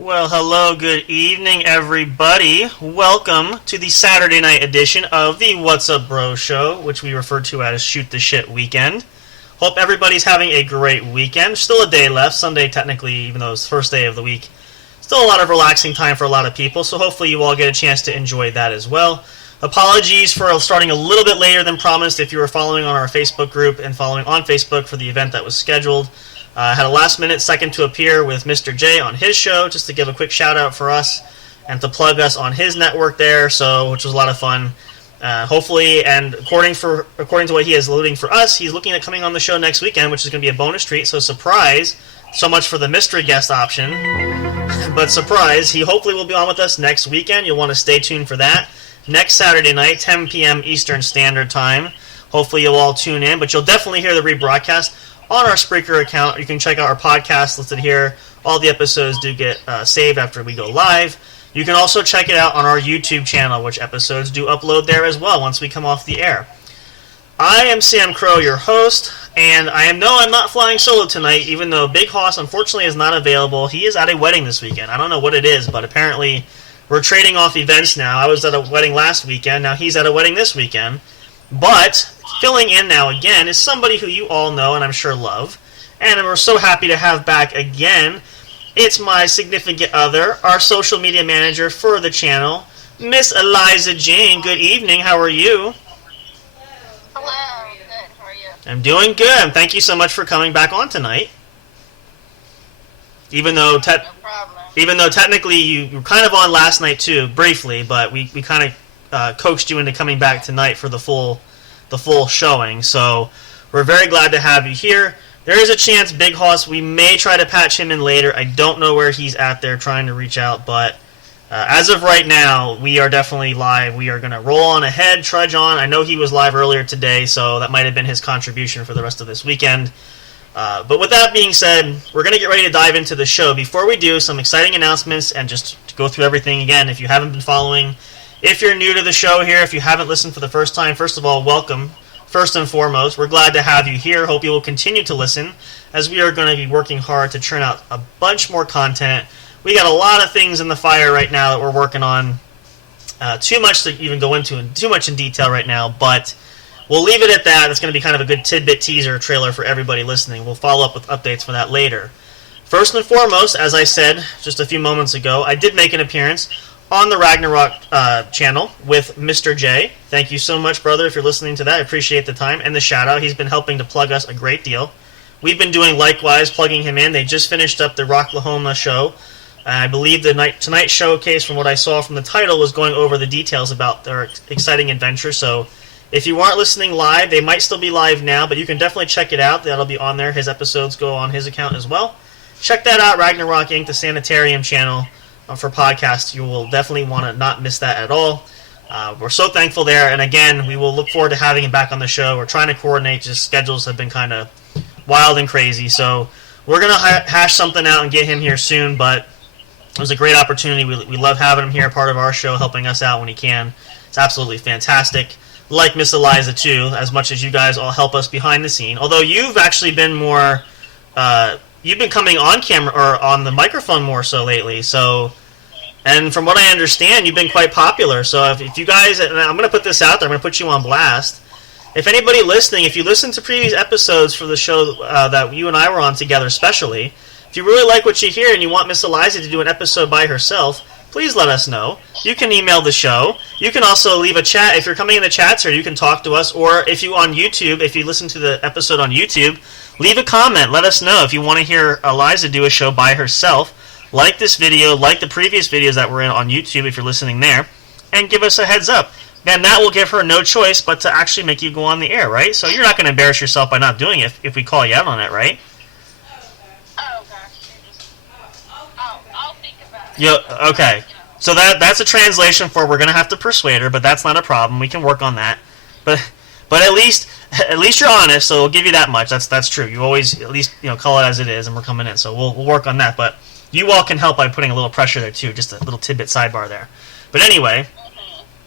Well, hello, good evening, everybody. Welcome to the Saturday night edition of the What's Up Bro Show, which we refer to as Shoot the Shit Weekend. Hope everybody's having a great weekend. Still a day left, Sunday technically, even though it's the first day of the week. Still a lot of relaxing time for a lot of people, so hopefully you all get a chance to enjoy that as well. Apologies for starting a little bit later than promised if you were following on our Facebook group and following on Facebook for the event that was scheduled. Had a last-minute second to appear with Mr. J on his show, just to give a quick shout-out for us and to plug us on his network there, which was a lot of fun. Hopefully, and according to what he is alluding for us, he's looking at coming on the show next weekend, which is going to be a bonus treat, so surprise. So much for the mystery guest option. But surprise, he hopefully will be on with us next weekend. You'll want to stay tuned for that. Next Saturday night, 10 p.m. Eastern Standard Time. Hopefully you'll all tune in, but you'll definitely hear the rebroadcast on our Spreaker account. You can check out our podcast listed here. All the episodes do get saved after we go live. You can also check it out on our YouTube channel, which episodes do upload there as well once we come off the air. I am Sam Crow, your host, and I'm not flying solo tonight, even though Big Hoss unfortunately is not available. He is at a wedding this weekend. I don't know what it is, but apparently we're trading off events now. I was at a wedding last weekend, now he's at a wedding this weekend. But filling in now again is somebody who you all know and I'm sure love. And we're so happy to have back again. It's my significant other, our social media manager for the channel, Miss Eliza Jane. Good evening. How are you? Hello. Good. How are you? I'm doing good. And thank you so much for coming back on tonight. Even though technically you were kind of on last night too, briefly, but we kind of coaxed you into coming back tonight for the full showing. So we're very glad to have you here. There is a chance, Big Hoss, we may try to patch him in later. I don't know where he's at there trying to reach out, but as of right now, we are definitely live. We are going to roll on ahead, trudge on. I know he was live earlier today, so that might have been his contribution for the rest of this weekend. But with that being said, we're going to get ready to dive into the show. Before we do, some exciting announcements, and just to go through everything again, if you haven't been following. If you're new to the show here, if you haven't listened for the first time, first of all, welcome. First and foremost, we're glad to have you here. Hope you will continue to listen, as we are going to be working hard to churn out a bunch more content. We got a lot of things in the fire right now that we're working on. Too much to even go into and too much in detail right now, but we'll leave it at that. It's going to be kind of a good tidbit teaser trailer for everybody listening. We'll follow up with updates for that later. First and foremost, as I said just a few moments ago, I did make an appearance on the Ragnarok channel with Mr. J. Thank you so much, brother, if you're listening to that. I appreciate the time and the shout-out. He's been helping to plug us a great deal. We've been doing likewise, plugging him in. They just finished up the Rocklahoma show. I believe the Tonight Showcase, from what I saw from the title, was going over the details about their exciting adventure. So if you aren't listening live, they might still be live now, but you can definitely check it out. That'll be on there. His episodes go on his account as well. Check that out, Ragnarok Inc., the Sanitarium channel. For podcasts, you will definitely want to not miss that at all. We're so thankful there, and again, we will look forward to having him back on the show. We're trying to coordinate, just schedules have been kind of wild and crazy, so we're going to hash something out and get him here soon, but it was a great opportunity. We love having him here, part of our show, helping us out when he can. It's absolutely fantastic. Like Miss Eliza, too, as much as you guys all help us behind the scene. Although you've actually been more... you've been coming on camera or on the microphone more so lately, and from what I understand, you've been quite popular. So if you guys, and I'm going to put this out there, I'm going to put you on blast. If anybody listening, if you listen to previous episodes for the show that you and I were on together especially, if you really like what you hear and you want Miss Eliza to do an episode by herself, please let us know. You can email the show. You can also leave a chat. If you're coming in the chats, or you can talk to us, or if you on YouTube, if you listen to the episode on YouTube, leave a comment. Let us know if you want to hear Eliza do a show by herself. like this video, like the previous videos that were in on YouTube if you're listening there, and give us a heads up. Then that will give her no choice but to actually make you go on the air, right? So you're not going to embarrass yourself by not doing it if we call you out on it, right? Oh gosh, I'll think about it. Okay. So that's a translation for we're going to have to persuade her, but that's not a problem. We can work on that. But at least you're honest, so we'll give you that much. That's true. You always at least call it as it is, and we're coming in. So we'll work on that. But you all can help by putting a little pressure there too. Just a little tidbit sidebar there. But anyway,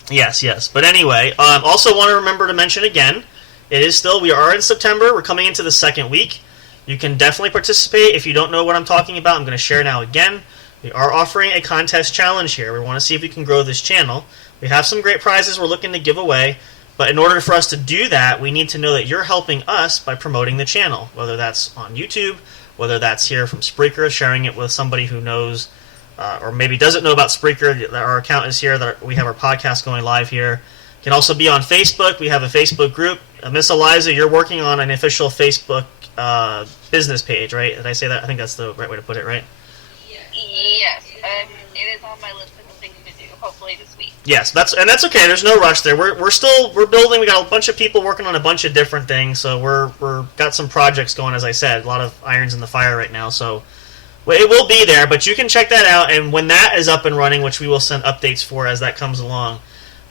yes. But anyway, also want to remember to mention again, we are in September. We're coming into the second week. You can definitely participate. If you don't know what I'm talking about, I'm going to share now again. We are offering a contest challenge here. We want to see if we can grow this channel. We have some great prizes we're looking to give away, but in order for us to do that, we need to know that you're helping us by promoting the channel, whether that's on YouTube, whether that's here from Spreaker, sharing it with somebody who knows or maybe doesn't know about Spreaker. Our account is here, that we have our podcast going live here. It can also be on Facebook. We have a Facebook group. Miss Eliza, you're working on an official Facebook business page, right? Did I say that? I think that's the right way to put it, right? Yes, it is on my list of things to do. Hopefully this week. Yes, that's okay. There's no rush there. We're building. We got a bunch of people working on a bunch of different things. So we're got some projects going. As I said, a lot of irons in the fire right now. So it will be there, but you can check that out. And when that is up and running, which we will send updates for as that comes along,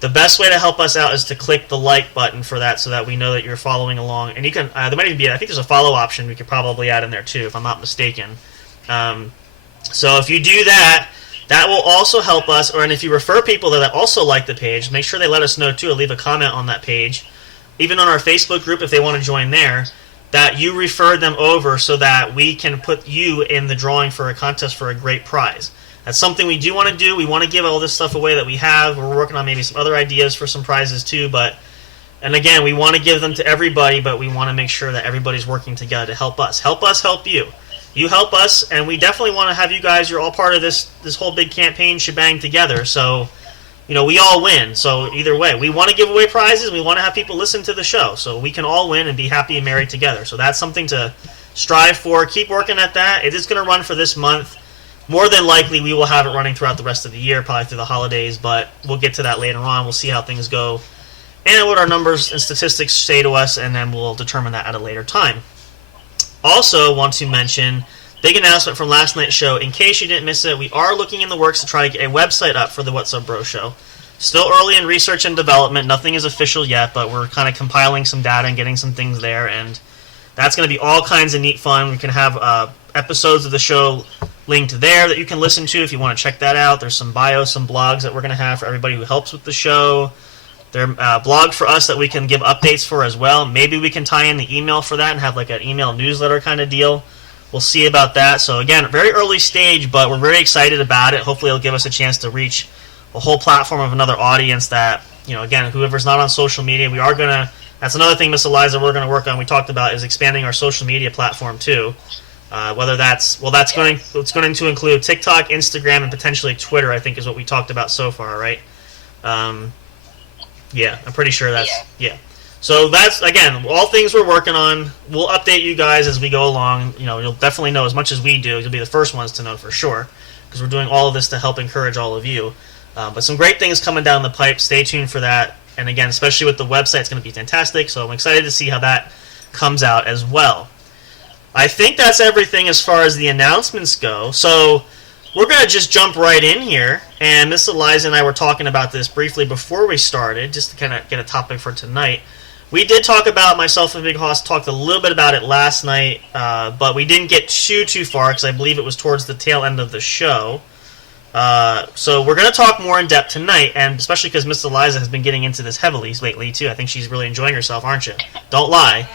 the best way to help us out is to click the like button for that, so that we know that you're following along. And you can there might even be, I think there's a follow option we could probably add in there too, if I'm not mistaken. So if you do that, that will also help us. And if you refer people that also like the page, make sure they let us know too, or leave a comment on that page, even on our Facebook group if they want to join there, that you referred them over so that we can put you in the drawing for a contest for a great prize. That's something we do want to do. We want to give all this stuff away that we have. We're working on maybe some other ideas for some prizes too, and again, we want to give them to everybody, but we want to make sure that everybody's working together to help us. Help us help you. You help us, and we definitely want to have you guys. You're all part of this whole big campaign shebang together. So, we all win. So either way, we want to give away prizes. We want to have people listen to the show, so we can all win and be happy and married together. So that's something to strive for. Keep working at that. It is going to run for this month. More than likely, we will have it running throughout the rest of the year, probably through the holidays. But we'll get to that later on. We'll see how things go, and what our numbers and statistics say to us, and then we'll determine that at a later time. Also, want to mention, big announcement from last night's show. In case you didn't miss it, we are looking in the works to try to get a website up for the What's Up Bro show. Still early in research and development. Nothing is official yet, but we're kind of compiling some data and getting some things there, and that's going to be all kinds of neat fun. We can have episodes of the show linked there that you can listen to if you want to check that out. There's some bios, some blogs that we're going to have for everybody who helps with the show. There are blog for us that we can give updates for as well. Maybe we can tie in the email for that and have like an email newsletter kind of deal. We'll see about that. So again, very early stage, but we're very excited about it. Hopefully it'll give us a chance to reach a whole platform of another audience that, again, whoever's not on social media, we are going to, that's another thing, Miss Eliza, we're going to work on, we talked about, is expanding our social media platform too. Whether that's, it's going to include TikTok, Instagram, and potentially Twitter, I think is what we talked about so far, right? Yeah, I'm pretty sure that's, yeah. So that's, again, all things we're working on. We'll update you guys as we go along. You'll definitely know as much as we do. You'll be the first ones to know for sure, because we're doing all of this to help encourage all of you. But some great things coming down the pipe. Stay tuned for that. And again, especially with the website, it's going to be fantastic. So I'm excited to see how that comes out as well. I think that's everything as far as the announcements go. So we're going to just jump right in here. And Miss Eliza and I were talking about this briefly before we started, just to kind of get a topic for tonight. We did talk about, myself and Big Hoss talked a little bit about it last night, but we didn't get too far because I believe it was towards the tail end of the show. So we're going to talk more in depth tonight, and especially because Miss Eliza has been getting into this heavily lately too. I think she's really enjoying herself, aren't you? Don't lie.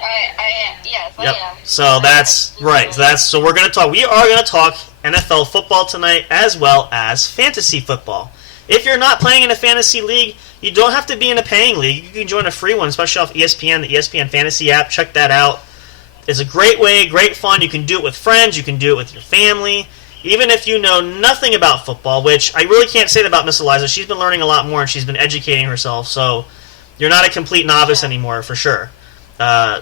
I am. Yes, Yep. I am. So that's right. So we're going to talk. We are going to talk NFL football tonight, as well as fantasy football. If you're not playing in a fantasy league, you don't have to be in a paying league. You can join a free one, especially off ESPN, the ESPN Fantasy app. Check that out. It's a great way, great fun. You can do it with friends. You can do it with your family. Even if you know nothing about football, which I really can't say that about Miss Eliza. She's been learning a lot more, and she's been educating herself. So you're not a complete novice anymore, for sure. No.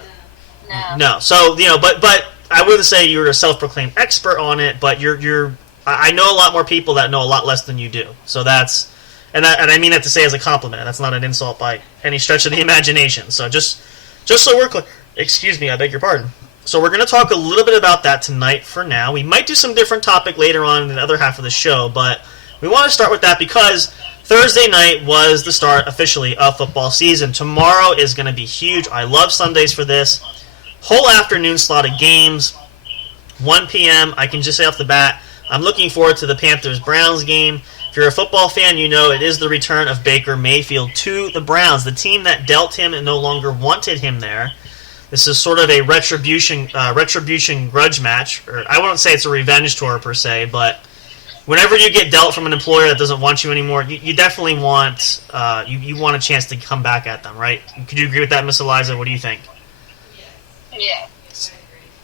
So, but I wouldn't say you're a self-proclaimed expert on it, but you're I know a lot more people that know a lot less than you do. So that's, and I mean that to say as a compliment. That's not an insult by any stretch of the imagination. So just so we're clear, excuse me, I beg your pardon. So we're going to talk a little bit about that tonight for now. We might do some different topic later on in the other half of the show, but we want to start with that because Thursday night was the start officially of football season. Tomorrow is going to be huge. I love Sundays for this. Whole afternoon slot of games, 1 p.m. I can just say off the bat, I'm looking forward to the Panthers-Browns game. If you're a football fan, you know it is the return of Baker Mayfield to the Browns, the team that dealt him and no longer wanted him there. This is sort of a retribution grudge match. Or I wouldn't say it's a revenge tour per se, but whenever you get dealt from an employer that doesn't want you anymore, you definitely want you want a chance to come back at them, right? Could you agree with that, Miss Eliza? What do you think? Yeah.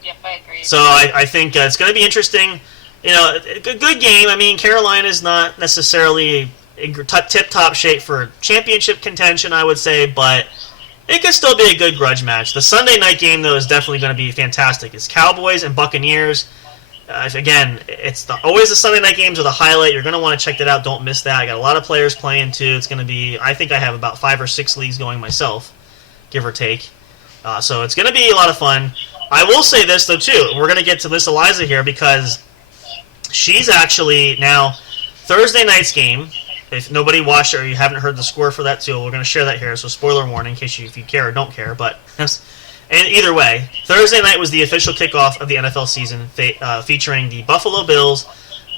Yep, I agree. So I think it's going to be interesting. You know, a good game. I mean, Carolina's not necessarily in tip-top shape for championship contention, I would say, but it could still be a good grudge match. The Sunday night game, though, is definitely going to be fantastic. It's Cowboys and Buccaneers. Again, it's always the Sunday night games are the highlight. You're going to want to check that out. Don't miss that. I got a lot of players playing, too. It's going to be, I think I have about 5 or 6 leagues going myself, give or take. So it's going to be a lot of fun. I will say this, though, too. We're going to get to Miss Eliza here because she's actually now Thursday night's game. If nobody watched it or you haven't heard the score for that too, we're going to share that here. So spoiler warning in case if you care or don't care. But and either way, Thursday night was the official kickoff of the NFL season, featuring the Buffalo Bills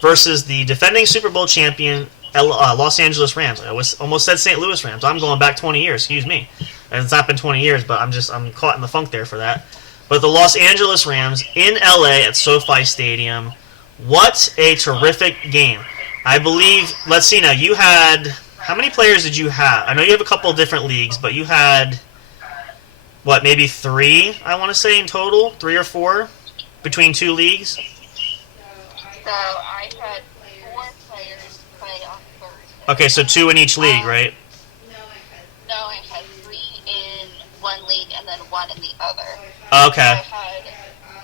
versus the defending Super Bowl champion Los Angeles Rams. I almost said St. Louis Rams. I'm going back 20 years. Excuse me. And it's not been 20 years, but I'm caught in the funk there for that. But the Los Angeles Rams in LA at SoFi Stadium. What a terrific game. I believe, let's see now, you had, how many players did you have? I know you have a couple of different leagues, but you had, what, maybe 3, I want to say, in total? 3 or 4 between 2 leagues? So I had 4 players play on Thursday. Okay, so 2 in each league, right? No, I had 3 in one league and then 1 in the Okay. other.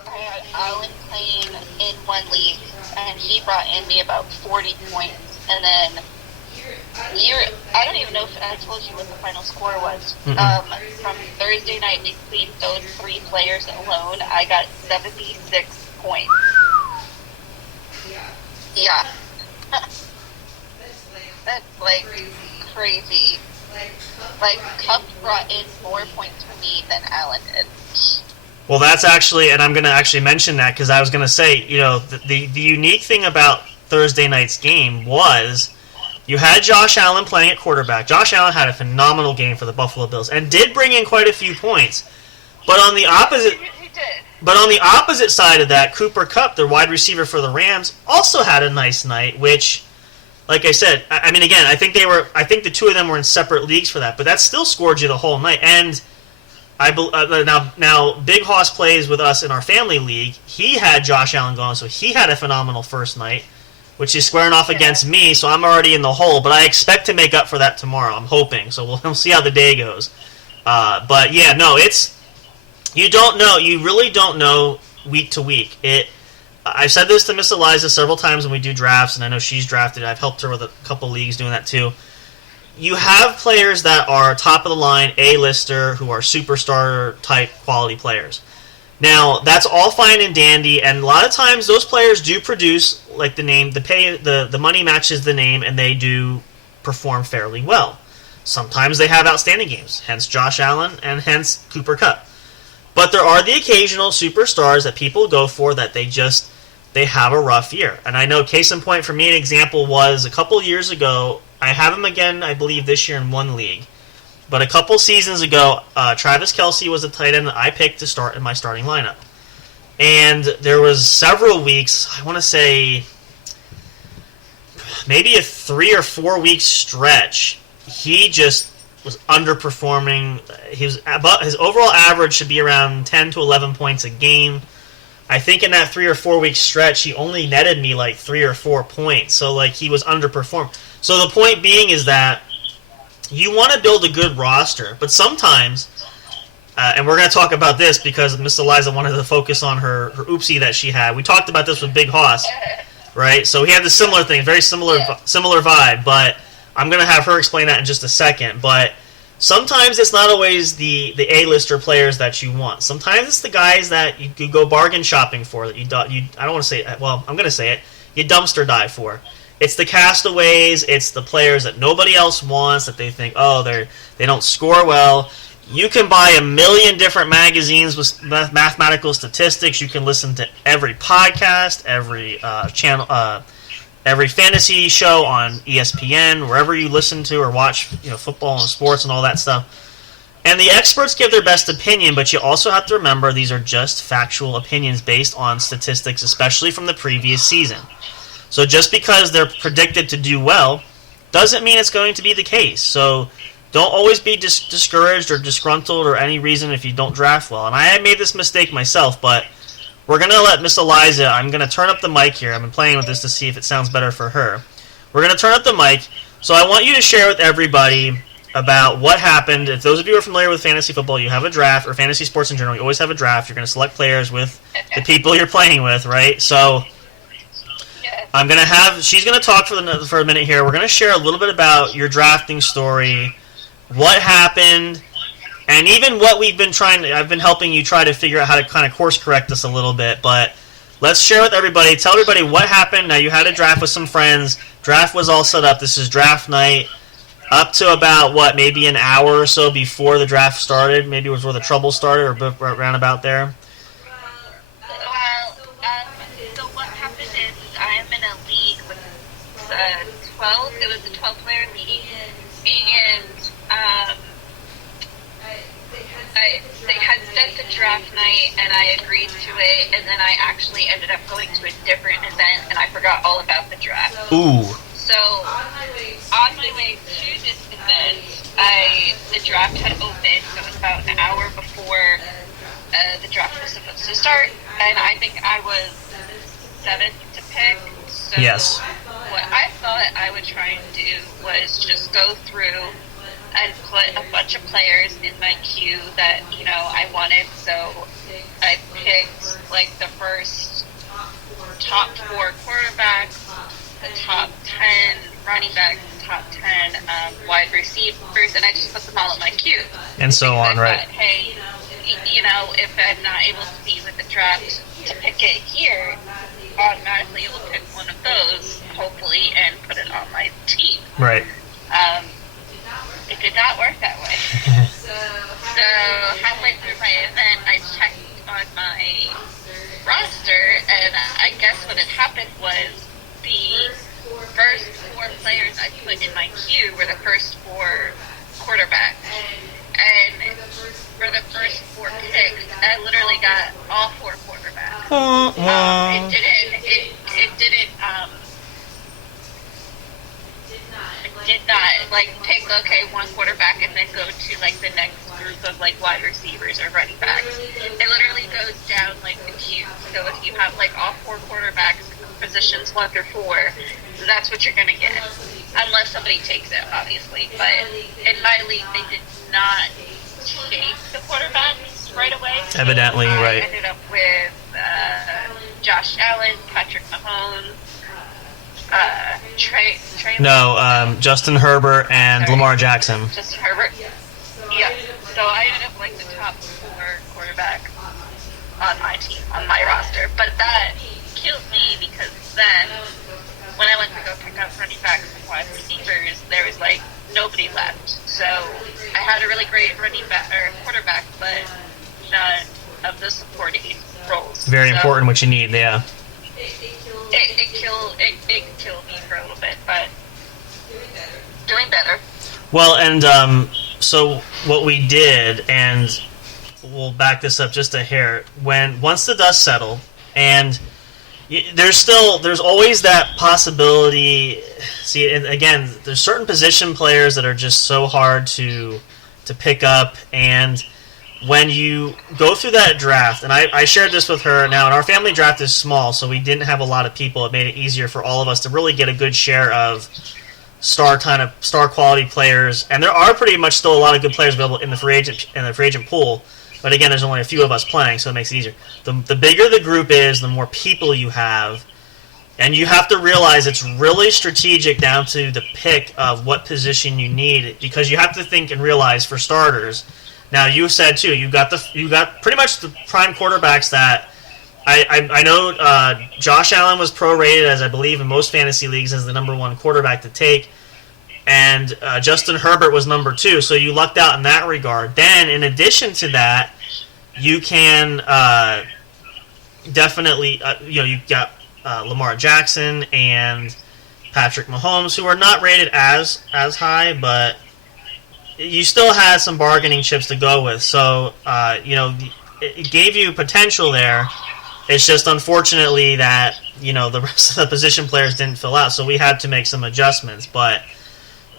So I had Alan playing in one league, and he brought in me about 40 points. And then I don't even know if I told you what the final score was. From Thursday night between those 3 players alone, I got 76 points. Yeah. That's like crazy. Like, Cup brought in more points for me than Alan did. Well, that's actually, and I'm going to actually mention that because I was going to say, you know, the unique thing about Thursday night's game was you had Josh Allen playing at quarterback. Josh Allen had a phenomenal game for the Buffalo Bills and did bring in quite a few points. But on the opposite, He did. But on the opposite side of that, Cooper Kupp, the wide receiver for the Rams, also had a nice night. Which, like I said, I mean, again, I think the 2 of them were in separate leagues for that, but that still scored you the whole night. And now Big Hoss plays with us in our family league. He had Josh Allen going, so he had a phenomenal first night, which is squaring off against me, so I'm already in the hole. But I expect to make up for that tomorrow. I'm hoping. So we'll see how the day goes. But yeah, no, you don't know. You really don't know week to week. I've said this to Miss Eliza several times when we do drafts, and I know she's drafted. I've helped her with a couple leagues doing that too. You have players that are top of the line, A-lister, who are superstar type quality players. Now, that's all fine and dandy, and a lot of times those players do produce, like the name, the money matches the name, and they do perform fairly well. Sometimes they have outstanding games, hence Josh Allen and hence Cooper Kupp. But there are the occasional superstars that people go for that they have a rough year. And I know, case in point for me, an example was a couple years ago. I have him again, I believe, this year in one league. But a couple seasons ago, Travis Kelce was a tight end that I picked to start in my starting lineup. And there was several weeks, I want to say maybe a 3 or 4 week stretch, he just was underperforming. His overall average should be around 10 to 11 points a game. I think in that 3 or 4 week stretch, he only netted me like 3 or 4 points. So like he was underperformed. So the point being is that you want to build a good roster, but sometimes, and we're going to talk about this because Miss Eliza wanted to focus on her oopsie that she had. We talked about this with Big Hoss. right? So we have the similar thing, very similar vibe, but I'm going to have her explain that in just a second. But sometimes it's not always the A-lister players that you want. Sometimes it's the guys that you go bargain shopping for, that you I don't want to say it, well, I'm going to say it, you dumpster dive for. It's the castaways, it's the players that nobody else wants, that they think, oh, they don't score well. You can buy a million different magazines with mathematical statistics. You can listen to every podcast, every channel, every fantasy show on ESPN, wherever you listen to or watch, football and sports and all that stuff. And the experts give their best opinion, but you also have to remember these are just factual opinions based on statistics, especially from the previous season. So just because they're predicted to do well doesn't mean it's going to be the case. So don't always be discouraged or disgruntled or any reason if you don't draft well. And I had made this mistake myself, but we're going to let Miss Eliza, I'm going to turn up the mic here. I've been playing with this to see if it sounds better for her. We're going to turn up the mic. So I want you to share with everybody about what happened. If those of you who are familiar with fantasy football, you have a draft, or fantasy sports in general, you always have a draft. You're going to select players with the people you're playing with, right? So she's going to talk for a minute here. We're going to share a little bit about your drafting story, what happened, and even what I've been helping you try to figure out how to kind of course correct this a little bit, but let's share with everybody, tell everybody what happened. Now, you had a draft with some friends, draft was all set up, this is draft night, up to about, maybe an hour or so before the draft started, maybe it was where the trouble started, or around about there. So what happened is I'm in a league with 12, it was a 12-player league, and they had set the draft night, and I agreed to it, and then I actually ended up going to a different event, and I forgot all about the draft. Ooh. So, on my way to this event, the draft had opened, so it was about an hour before the draft was supposed to start, and I think I was 7th to pick, so yes. What I thought I would try and do was just go through and put a bunch of players in my queue that, I wanted. So I picked, the first top 4 quarterbacks, the top 10 running backs, the top 10 wide receivers, and I just put them all in my queue. And so on, right. Thought, hey, if I'm not able to be with the draft to pick it here, automatically it will pick one of those, hopefully, and put it on my team. Right. It did not work that way. So halfway through my event, I checked on my roster, and I guess what had happened was the first 4 players I put in my queue were the first 4 quarterbacks. And for the first 4 picks, I literally got all 4 quarterbacks. It did not pick one quarterback and then go to the next group of wide receivers or running backs. It literally goes down the queue. So if you have all 4 quarterbacks in positions 1 through 4, that's what you're gonna get, unless somebody takes it, obviously. But in my league, they did not take the quarterbacks right away. Evidently, so right. I ended up with Josh Allen, Patrick Mahomes. Justin Herbert and Lamar Jackson. Justin Herbert. Yeah. So I ended up the top 4 quarterbacks on my team, on my roster. But that killed me because then when I went to go pick up running backs and wide receivers, there was nobody left. So I had a really great running back or quarterback, but none of the supporting roles. Very important, what you need, yeah. It killed me for a little bit, but doing better. Well, and so what we did, and we'll back this up just a hair, once the dust settled, and there's always that possibility. See, and again, there's certain position players that are just so hard to pick up, and when you go through that draft, and I shared this with her, now, and our family draft is small, so we didn't have a lot of people. It made it easier for all of us to really get a good share of star quality players, and there are pretty much still a lot of good players available in the free agent pool. But again, there's only a few of us playing, so it makes it easier. The bigger the group is, the more people you have, And you have to realize it's really strategic down to the pick of what position you need, because you have to think and realize, for starters. Now, you said too, you got pretty much the prime quarterbacks that I know. Josh Allen was prorated, as I believe in most fantasy leagues, as the number one quarterback to take, and Justin Herbert was number 2. So you lucked out in that regard. Then, in addition to that, you can definitely you got Lamar Jackson and Patrick Mahomes, who are not rated as high, but you still had some bargaining chips to go with. So it gave you potential there. It's just unfortunately that the rest of the position players didn't fill out, so we had to make some adjustments. But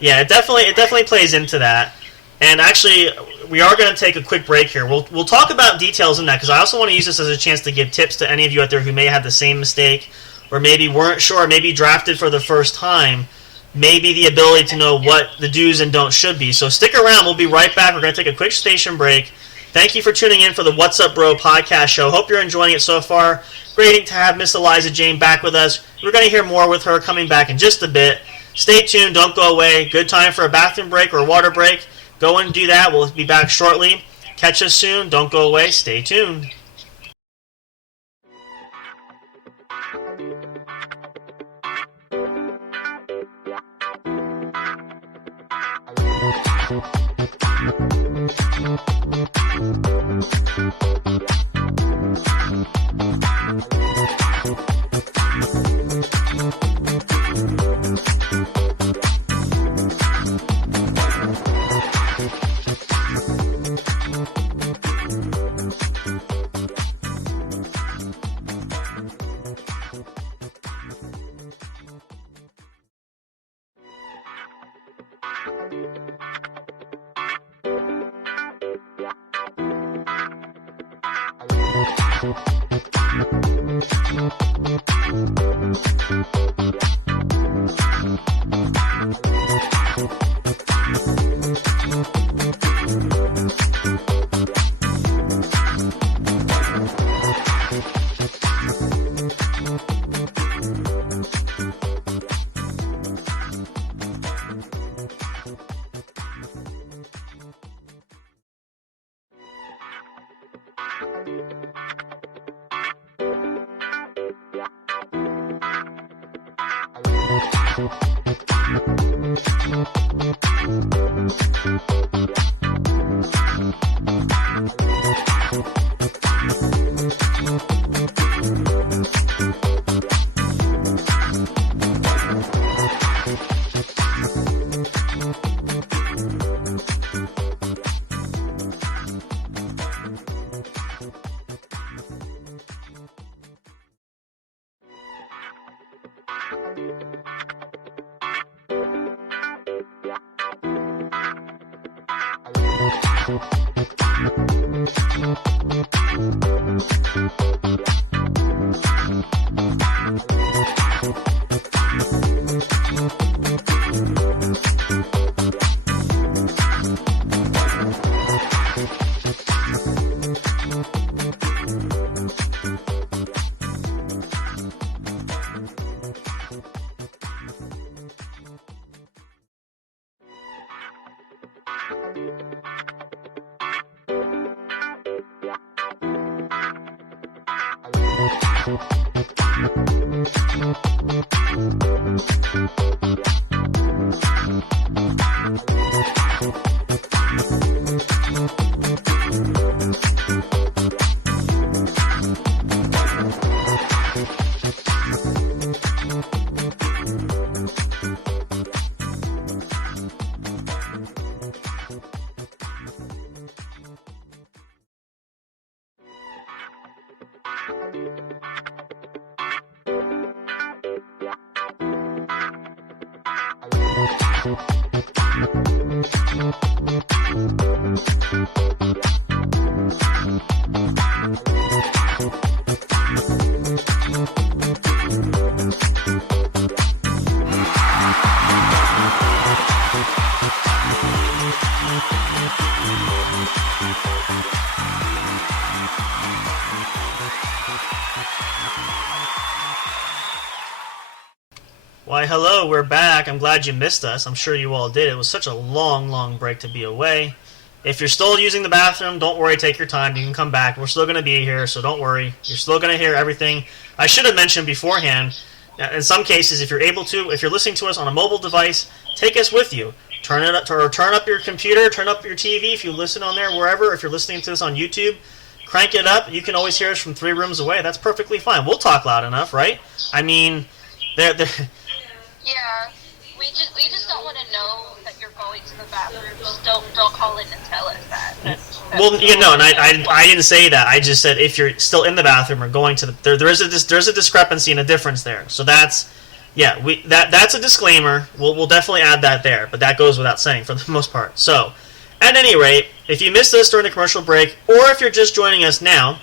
yeah, it definitely plays into that. And actually, we are going to take a quick break here. We'll talk about details in that, because I also want to use this as a chance to give tips to any of you out there who may have the same mistake, or maybe weren't sure, maybe drafted for the first time, maybe the ability to know what the do's and don'ts should be. So stick around. We'll be right back. We're going to take a quick station break. Thank you for tuning in for the What's Up Bro podcast show. Hope you're enjoying it so far. Great to have Miss Eliza Jane back with us. We're going to hear more with her coming back in just a bit. Stay tuned. Don't go away. Good time for a bathroom break or a water break. Go and do that. We'll be back shortly. Catch us soon. Don't go away. Stay tuned. Why, hello, we're back. I'm glad you missed us. I'm sure you all did. It was such a long, long break to be away. If you're still using the bathroom, don't worry, take your time. You can come back. We're still going to be here, so don't worry. You're still going to hear everything. I should have mentioned beforehand, in some cases, if you're able to, if you're listening to us on a mobile device, take us with you. Turn it up, or turn up your computer, turn up your TV if you listen on there, wherever. If you're listening to this on YouTube, crank it up. You can always hear us from 3 rooms away. That's perfectly fine. We'll talk loud enough, right? I mean, they're Yeah, we just don't want to know that you're going to the bathroom. Just don't call in and tell us that. That's well, you know, and I didn't say that. I just said if you're still in the bathroom or going to the there's a discrepancy and a difference there. So that's that's a disclaimer. We'll definitely add that there, but that goes without saying for the most part. So, at any rate, if you missed us during the commercial break, or if you're just joining us now,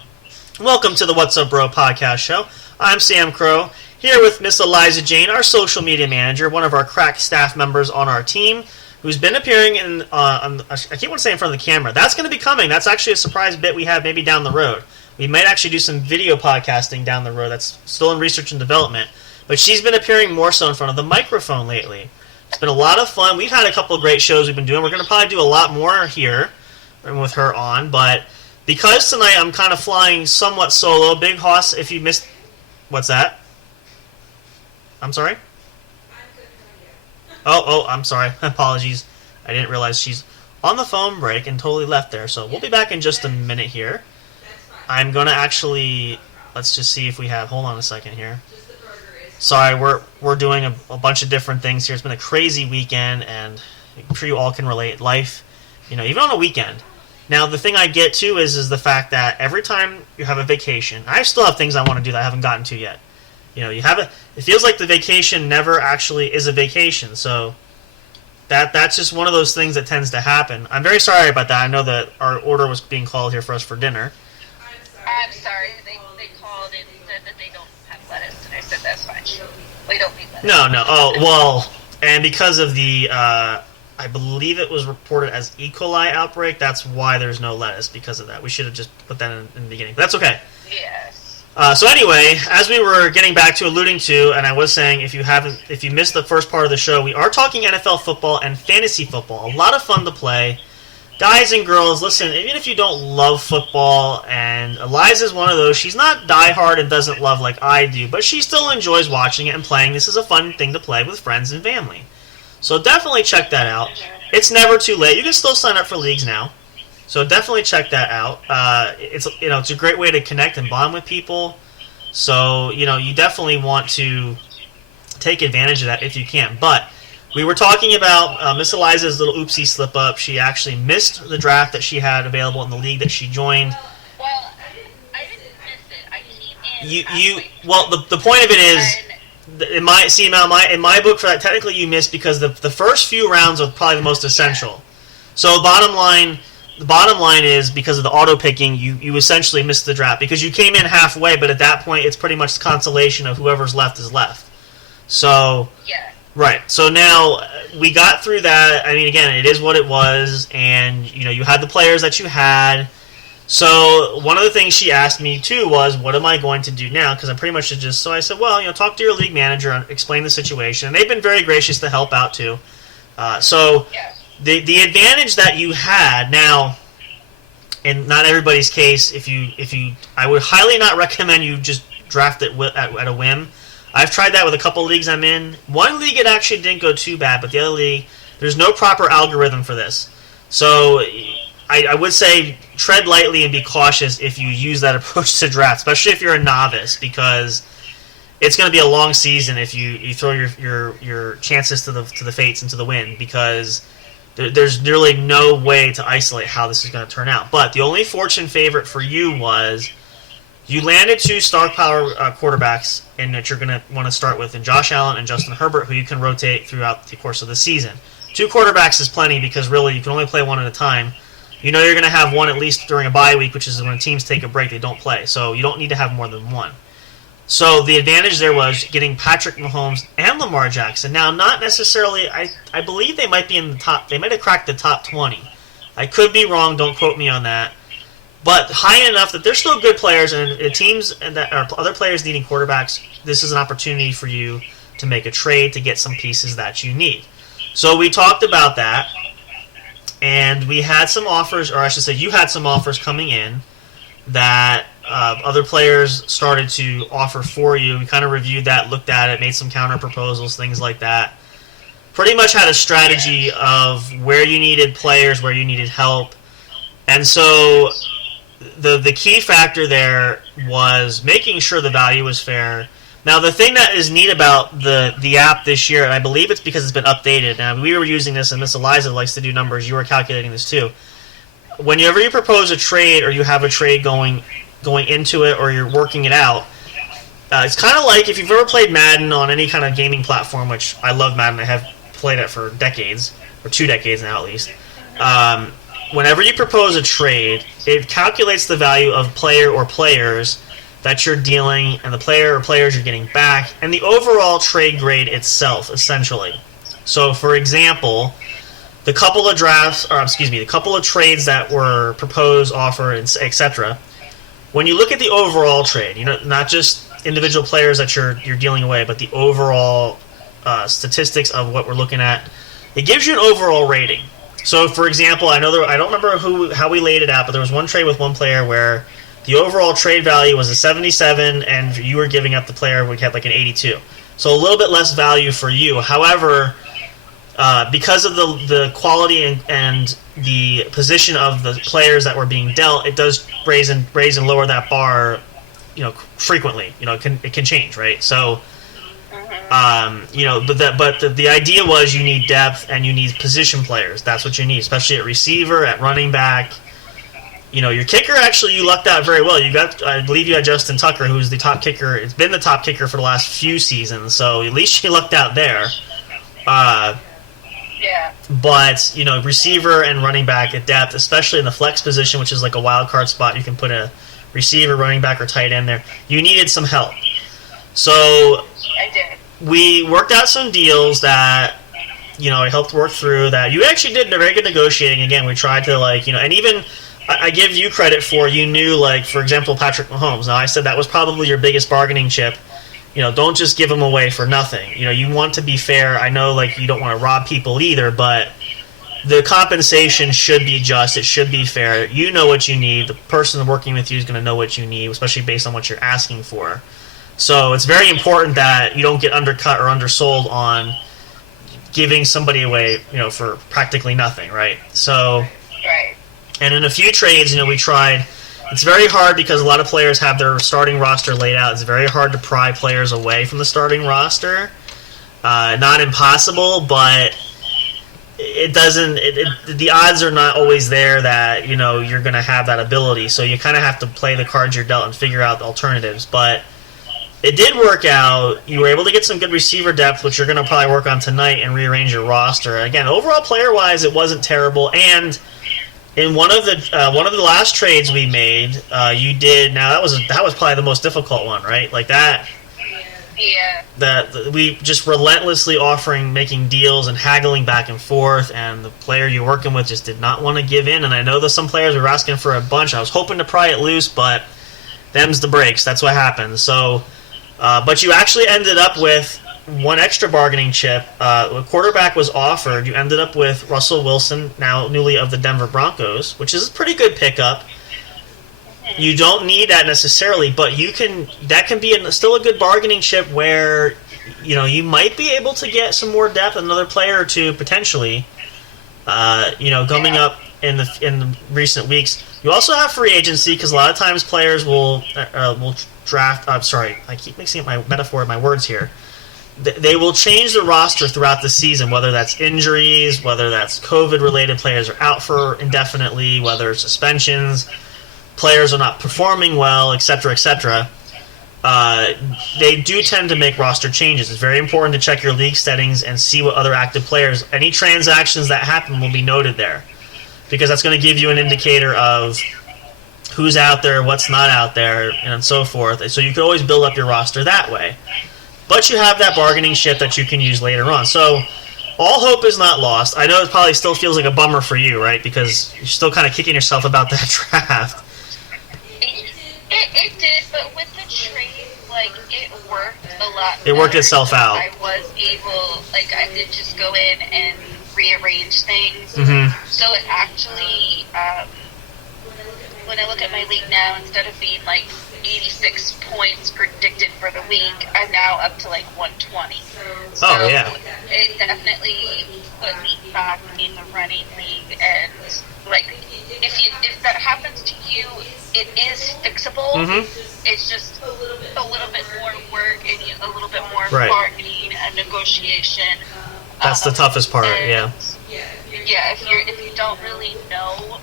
welcome to the What's Up Bro podcast show. I'm Sam Crow, here with Miss Eliza Jane, our social media manager, one of our crack staff members on our team, who's been appearing in, I keep wanting to say in front of the camera. That's going to be coming. That's actually a surprise bit we have maybe down the road. We might actually do some video podcasting down the road. That's still in research and development. But she's been appearing more so in front of the microphone lately. It's been a lot of fun. We've had a couple of great shows we've been doing. We're going to probably do a lot more here with her on. But because tonight I'm kind of flying somewhat solo, Big Hoss, if you missed... What's that? I'm sorry? Oh, I'm sorry. Apologies. I didn't realize she's on the phone break and totally left there. So we'll be back in just a minute here. I'm going to actually... Let's just see if we have... Hold on a second here. Sorry, we're doing a bunch of different things here. It's been a crazy weekend, and I'm sure you all can relate. Life, you know, even on a weekend. Now, the thing I get to is the fact that every time you have a vacation, I still have things I want to do that I haven't gotten to yet. You know, it feels like the vacation never actually is a vacation. So that's just one of those things that tends to happen. I'm very sorry about that. I know that our order was being called here for us for dinner. I'm sorry. They called and said that they don't have lettuce, and I said that's fine. We don't need lettuce. No. Oh, well, and because of the, I believe it was reported as E. coli outbreak, that's why there's no lettuce, because of that. We should have just put that in the beginning. But that's okay. Yes. So anyway, as we were getting back to alluding to, and I was saying, if you missed the first part of the show, we are talking NFL football and fantasy football. A lot of fun to play. Guys and girls, listen, even if you don't love football, and Eliza's one of those, she's not diehard and doesn't love like I do, but she still enjoys watching it and playing. This is a fun thing to play with friends and family. So definitely check that out. It's never too late. You can still sign up for leagues now. So definitely check that out. It's a great way to connect and bond with people. So, you definitely want to take advantage of that if you can. But we were talking about Miss Eliza's little oopsie slip-up. She actually missed the draft that she had available in the league that she joined. Well, I didn't miss it. I came in. Well, the point of it is, in my book for that, technically you missed because the first few rounds are probably the most essential. So the bottom line is, because of the auto picking, you essentially missed the draft because you came in halfway, but at that point it's pretty much the consolation of whoever's left is left. So yeah. Right. So now we got through that. I mean, again, it is what it was, and you had the players that you had. So one of the things she asked me too was, what am I going to do now? Because I'm pretty much so I said, well, talk to your league manager and explain the situation. And they've been very gracious to help out too. So the advantage that you had now, in not everybody's case, I would highly not recommend you just draft it at a whim. I've tried that with a couple leagues I'm in. One league it actually didn't go too bad, but the other league, there's no proper algorithm for this. So I would say tread lightly and be cautious if you use that approach to draft, especially if you're a novice, because it's going to be a long season if you throw your chances to the fates and to the wind, because there's really no way to isolate how this is going to turn out. But the only fortune favorite for you was you landed 2 star power quarterbacks in that you're going to want to start with, in Josh Allen and Justin Herbert, who you can rotate throughout the course of the season. 2 quarterbacks is plenty because really you can only play one at a time. You're going to have one at least during a bye week, which is when teams take a break, they don't play. So you don't need to have more than one. So the advantage there was getting Patrick Mahomes and Lamar Jackson. Now, not necessarily, I believe they might be in the top, they might have cracked the top 20. I could be wrong, don't quote me on that. But high enough that they're still good players, and teams that are other players needing quarterbacks, this is an opportunity for you to make a trade to get some pieces that you need. So we talked about that, and we had some offers, or I should say you had some offers coming in that other players started to offer for you. We kind of reviewed that, looked at it, made some counter proposals, things like that. Pretty much had a strategy of where you needed players, where you needed help. And so the key factor there was making sure the value was fair. Now, the thing that is neat about the app this year, and I believe it's because it's been updated. Now, we were using this, and Miss Eliza likes to do numbers. You were calculating this too. Whenever you propose a trade or you have a trade going into it or you're working it out, it's kind of like if you've ever played Madden on any kind of gaming platform, which I love Madden. I have played it for decades, or 2 decades now at least. Whenever you propose a trade, it calculates the value of player or players that you're dealing and the player or players you're getting back and the overall trade grade itself, essentially. So, for example, the couple of trades that were proposed, offered, etc. When you look at the overall trade, not just individual players that you're dealing away, but the overall statistics of what we're looking at, it gives you an overall rating. So, for example, I don't remember how we laid it out, but there was one trade with one player where the overall trade value was a 77, and you were giving up the player who had like an 82. So a little bit less value for you. However, because of the quality and the position of the players that were being dealt, it does raise and lower that bar, frequently. It can change, right? So. The idea was you need depth and you need position players. That's what you need, especially at receiver, at running back. Your kicker, actually, you lucked out very well. I believe you had Justin Tucker, who's the top kicker. It's been the top kicker for the last few seasons, so at least you lucked out there. Yeah. But, receiver and running back at depth, especially in the flex position, which is like a wild card spot, you can put a receiver, running back, or tight end there. You needed some help. So I did. We worked out some deals that, I helped work through that. You actually did very good negotiating. Again, we tried to, and even I give you credit for, you knew, for example, Patrick Mahomes. Now, I said that was probably your biggest bargaining chip. Don't just give him away for nothing. You want to be fair. I know, you don't want to rob people either, but the compensation should be just. It should be fair. You know what you need. The person working with you is going to know what you need, especially based on what you're asking for. So it's very important that you don't get undercut or undersold on giving somebody away, for practically nothing, right? So, right. And in a few trades, we tried. It's very hard because a lot of players have their starting roster laid out. It's very hard to pry players away from the starting roster. Not impossible, but it doesn't. The odds are not always there that you're going to have that ability. So you kind of have to play the cards you're dealt and figure out the alternatives, but. It did work out. You were able to get some good receiver depth, which you're going to probably work on tonight and rearrange your roster. Again, overall player-wise, it wasn't terrible. And in one of the last trades we made, you did. Now that was probably the most difficult one, right? Like that. Yeah. That we just relentlessly making deals and haggling back and forth, and the player you're working with just did not want to give in. And I know that some players were asking for a bunch. I was hoping to pry it loose, but them's the breaks. That's what happens. So. But you actually ended up with one extra bargaining chip. A quarterback was offered. You ended up with Russell Wilson, now newly of the Denver Broncos, which is a pretty good pickup. You don't need that necessarily, but that can be still a good bargaining chip where you might be able to get some more depth, another player or two potentially. Coming up in the recent weeks. You also have free agency because a lot of times players will draft. I'm sorry, I keep mixing up my metaphor and my words here. They will change the roster throughout the season, whether that's injuries, whether that's COVID-related players are out for indefinitely, whether it's suspensions, players are not performing well, etc., etc. They do tend to make roster changes. It's very important to check your league settings and see what other active players. Any transactions that happen will be noted there, because that's going to give you an indicator of who's out there, what's not out there, and so forth. So you can always build up your roster that way. But you have that bargaining chip that you can use later on. So all hope is not lost. I know it probably still feels like a bummer for you, right? Because you're still kind of kicking yourself about that draft. It did, but with the trade, it worked a lot It worked better. itself So out. I was able, like, I did just go in and rearrange things. Mm-hmm. So it actually, when I look at my league now, instead of being like 86 points predicted for the week, I'm now up to like 120. So Oh, yeah. it definitely put me back in the running league, and like if that happens to you, it is fixable. Mm-hmm. It's just a little bit more work and a little bit more Right. bargaining and negotiation. That's the toughest part, and, yeah. Yeah, if you don't really know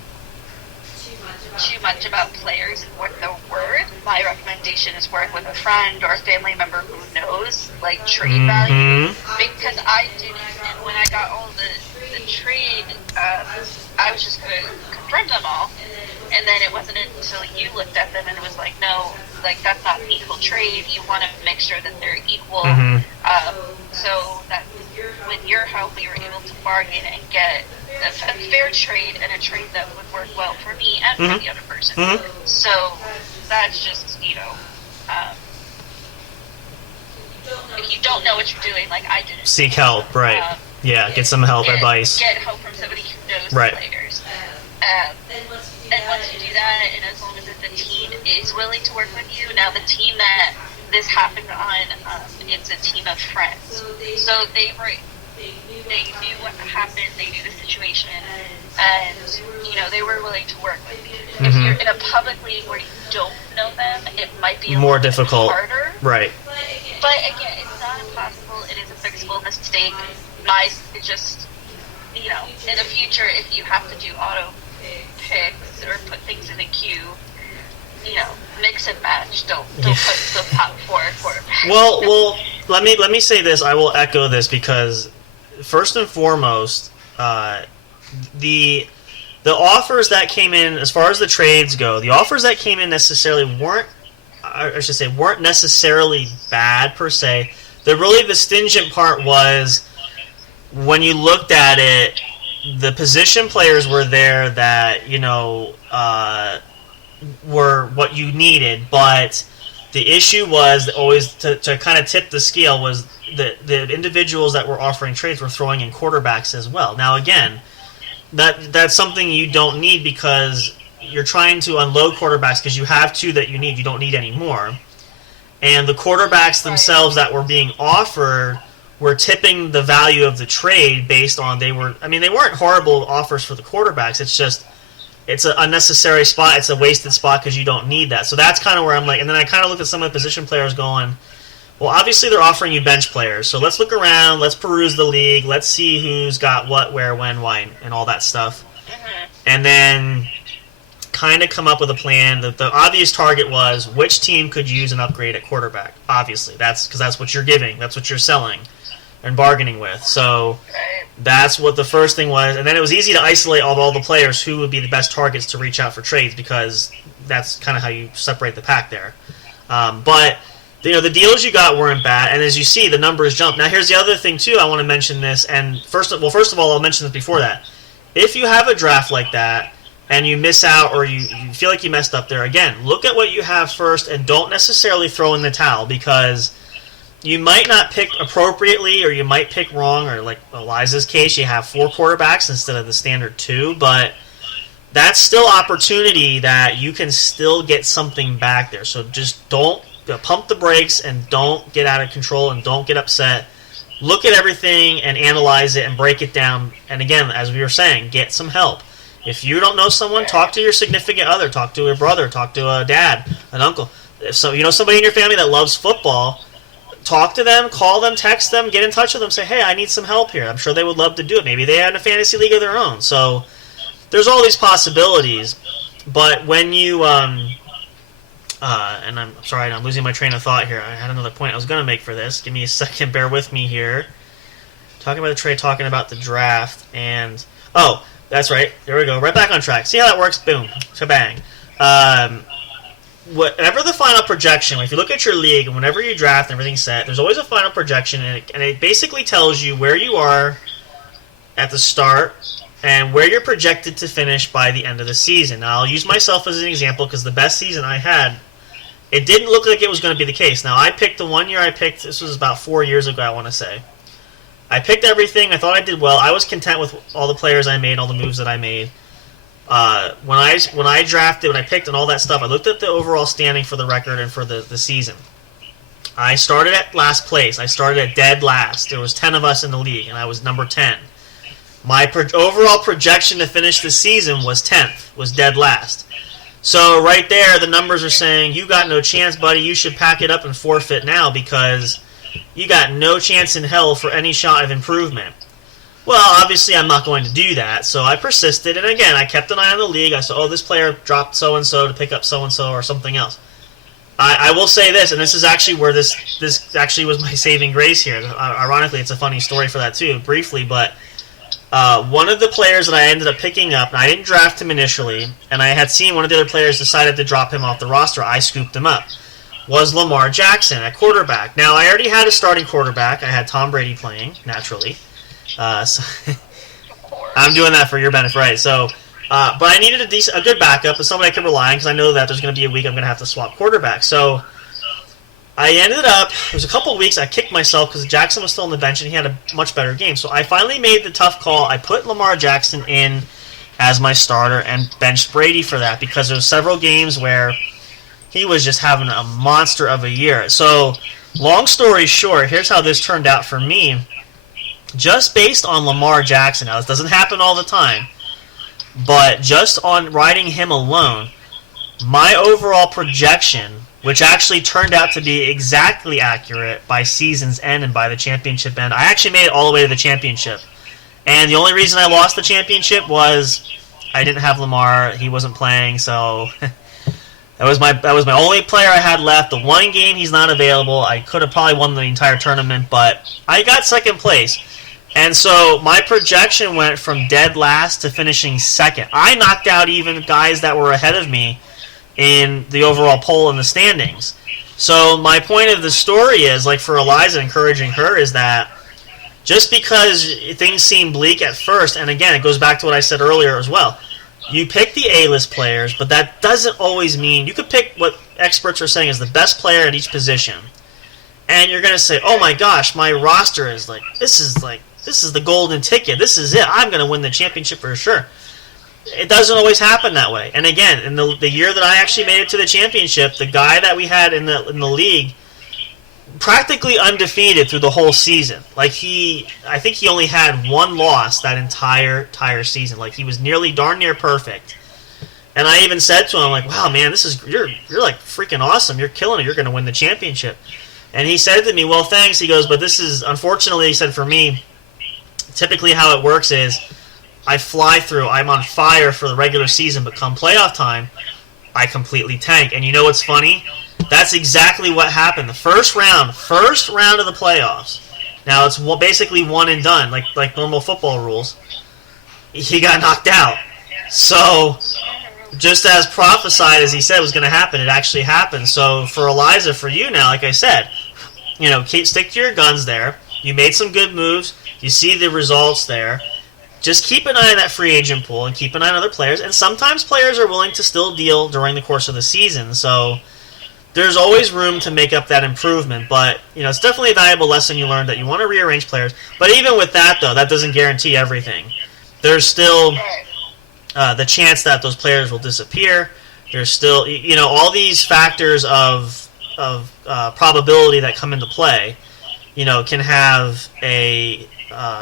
too much about players and what they're worth, my recommendation is work with a friend or a family member who knows, like, trade value. Because I didn't, and when I got all the trade, I was just going to confirm them all. And then it wasn't until you looked at them and it was like, no, like, that's not an equal trade. You want to make sure that they're equal. So that with your help, we were able to bargain and get a fair trade and a trade that would work well for me and for the other person. So that's just, if you don't know what you're doing, like I didn't. Seek help, right. Get some help, advice. Get help from somebody who knows right. players. And once you do that, and as long as the team is willing to work with you, now the team that this happened on, it's a team of friends. So they knew what happened, they knew the situation, and they were willing to work with you. If you're in a public league where you don't know them, it might be more difficult, harder. Right? But again, it's not impossible. It is a fixable mistake. It just in the future, if you have to do auto picks or put things in a queue, mix and match. Don't put the top four quarterback. Well, let me say this. I will echo this because first and foremost, the offers that came in, as far as the trades go, the offers that came in weren't necessarily bad per se. The stingent part was when you looked at it, the position players were there that were what you needed, but the issue was always to kind of tip the scale was the individuals that were offering trades were throwing in quarterbacks as well. Now again, that's something you don't need because you're trying to unload quarterbacks because you have two that you need. You don't need any more. And the quarterbacks themselves that were being offered were tipping the value of the trade based on they weren't horrible offers for the quarterbacks. It's just it's an unnecessary spot. It's a wasted spot because you don't need that. So that's kind of where I'm like, and then I kind of look at some of the position players going, well, obviously they're offering you bench players. So let's look around, let's peruse the league, let's see who's got what, where, when, why, and all that stuff. And then kind of come up with a plan. The obvious target was which team could use an upgrade at quarterback. Obviously, that's because that's what you're giving, that's what you're selling and bargaining with. So that's what the first thing was. And then it was easy to isolate all the players who would be the best targets to reach out for trades because that's kind of how you separate the pack there. But the deals you got weren't bad, and as you see, the numbers jump. Now, here's the other thing too. I want to mention this, and first of all, I'll mention this before that. If you have a draft like that and you miss out or you feel like you messed up there, again, look at what you have first, and don't necessarily throw in the towel because you might not pick appropriately, or you might pick wrong, or like Eliza's case, you have 4 quarterbacks instead of the standard 2, but that's still opportunity that you can still get something back there. So just don't pump the brakes and don't get out of control and don't get upset. Look at everything and analyze it and break it down. And again, as we were saying, get some help. If you don't know someone, talk to your significant other, talk to a brother, talk to a dad, an uncle. If somebody in your family that loves football, talk to them, call them, text them, get in touch with them, say, hey, I need some help here. I'm sure they would love to do it. Maybe they had a fantasy league of their own. So there's all these possibilities. But when you, and I'm sorry, I'm losing my train of thought here. I had another point I was going to make for this. Give me a second. Bear with me here. Talking about the trade, talking about the draft, and that's right. There we go. Right back on track. See how that works? Boom. Shabang. Whatever the final projection, if you look at your league and whenever you draft and everything's set, there's always a final projection, and it basically tells you where you are at the start and where you're projected to finish by the end of the season. Now, I'll use myself as an example because the best season I had it didn't look like it was going to be the case. Now, I picked the one year I picked, this was about 4 years ago, I want to say. I picked everything. I thought I did well. I was content with all the players I made, all the moves that I made. When I drafted, when I picked and all that stuff, I looked at the overall standing for the record and for the season. I started at last place. I started at dead last. There was 10 of us in the league, and I was number 10. My overall projection to finish the season was 10th, was dead last. So right there, the numbers are saying, you got no chance, buddy. You should pack it up and forfeit now because you got no chance in hell for any shot of improvement. Well, obviously I'm not going to do that, so I persisted. And again, I kept an eye on the league. I saw, oh, this player dropped so-and-so to pick up so-and-so or something else. I will say this, and this is actually where this actually was my saving grace here. Ironically, it's a funny story for that too, briefly, but one of the players that I ended up picking up, and I didn't draft him initially, and I had seen one of the other players decided to drop him off the roster. I scooped him up. Was Lamar Jackson at quarterback. Now, I already had a starting quarterback. I had Tom Brady playing, naturally. So I'm doing that for your benefit, right? So, but I needed a good backup, and somebody I could rely on, because I know that there's going to be a week I'm going to have to swap quarterback. So I ended up, it was a couple of weeks, I kicked myself because Jackson was still on the bench and he had a much better game. So I finally made the tough call. I put Lamar Jackson in as my starter and benched Brady for that because there were several games where he was just having a monster of a year. So long story short, here's how this turned out for me. Just based on Lamar Jackson, now this doesn't happen all the time, but just on riding him alone, my overall projection, which actually turned out to be exactly accurate by season's end and by the championship end. I actually made it all the way to the championship. And the only reason I lost the championship was I didn't have Lamar. He wasn't playing, so that was my only player I had left. The one game he's not available. I could have probably won the entire tournament, but I got second place. And so my projection went from dead last to finishing second. I knocked out even guys that were ahead of me in the overall poll in the standings. So my point of the story is, like for Eliza, encouraging her, is that just because things seem bleak at first, and again, it goes back to what I said earlier as well, you pick the A-list players, but that doesn't always mean, you could pick what experts are saying is the best player at each position, and you're going to say, oh my gosh, my roster is this is the golden ticket, this is it, I'm going to win the championship for sure. It doesn't always happen that way. And again, in the year that I actually made it to the championship, the guy that we had in the league, practically undefeated through the whole season. I think he only had one loss that entire season. Like he was darn near perfect. And I even said to him, like, wow, man, you're like freaking awesome. You're killing it. You're going to win the championship. And he said to me, well, thanks. He goes, but this is, unfortunately, he said, for me, typically how it works is, I fly through. I'm on fire for the regular season, but come playoff time, I completely tank. And you know what's funny? That's exactly what happened. The first round of the playoffs. Now it's basically one and done, like normal football rules. He got knocked out. So, just as prophesied as he said was going to happen, it actually happened. So for Eliza, for you now, like I said, stick to your guns there. You made some good moves. You see the results there. Just keep an eye on that free agent pool and keep an eye on other players. And sometimes players are willing to still deal during the course of the season. So there's always room to make up that improvement. But, it's definitely a valuable lesson you learned that you want to rearrange players. But even with that, though, that doesn't guarantee everything. There's still the chance that those players will disappear. There's still, all these factors of probability that come into play, can have a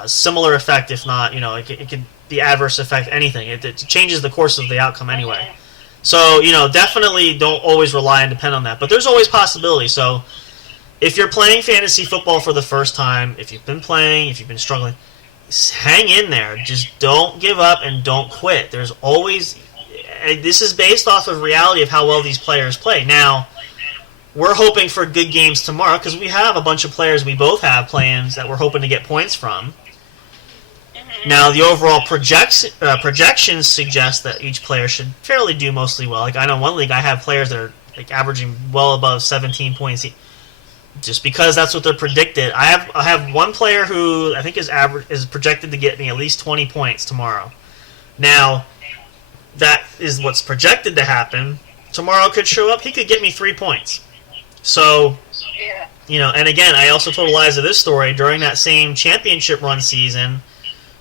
similar effect, if not, it could be adverse effect anything. It changes the course of the outcome anyway. So, definitely don't always rely and depend on that. But there's always possibility. So, if you're playing fantasy football for the first time, if you've been playing, if you've been struggling, hang in there. Just don't give up and don't quit. There's always... This is based off of reality of how well these players play. Now, we're hoping for good games tomorrow because we have a bunch of players we both have plans that we're hoping to get points from. Now, the overall projections suggest that each player should fairly do mostly well. Like I know in one league I have players that are averaging well above 17 points, just because that's what they're predicted. I have one player who I think is projected to get me at least 20 points tomorrow. Now, that is what's projected to happen. tomorrow could show up. He could get me 3 points. So, and again, I also told Eliza this story during that same championship run season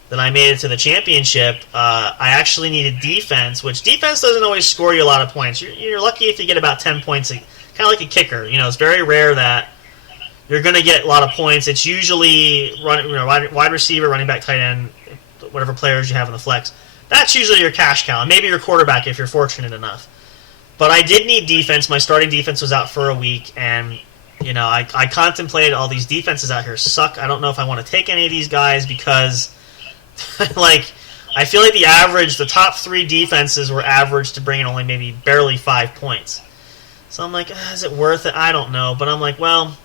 that I made it to the championship. I actually needed defense, which defense doesn't always score you a lot of points. You're lucky if you get about 10 points, kind of like a kicker. It's very rare that you're going to get a lot of points. It's usually wide receiver, running back, tight end, whatever players you have in the flex. That's usually your cash cow. Maybe your quarterback if you're fortunate enough. But I did need defense. My starting defense was out for a week, and I contemplated all these defenses out here suck. I don't know if I want to take any of these guys because, I feel like the top 3 defenses were average to bring in only maybe barely 5 points. So I'm like, is it worth it? I don't know. But I'm like, well,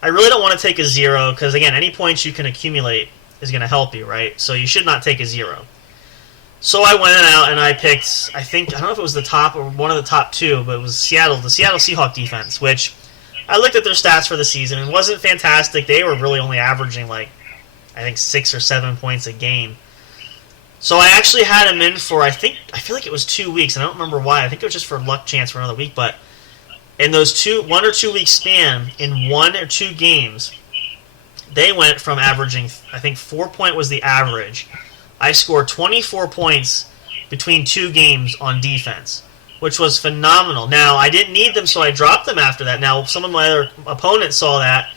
I really don't want to take a 0 because, again, any points you can accumulate is going to help you, right? So you should not take a 0. So I went out and I picked, I don't know if it was the top or one of the top 2, but it was the Seattle Seahawks defense, which I looked at their stats for the season. It wasn't fantastic. They were really only averaging 6 or 7 points a game. So I actually had him in for, I feel like it was 2 weeks, and I don't remember why. I think it was just for luck chance for another week, but in those 1 or 2 week span, in 1 or 2 games, they went from averaging, 4 point was the average. I scored 24 points between 2 games on defense, which was phenomenal. Now, I didn't need them, so I dropped them after that. Now, some of my other opponents saw that.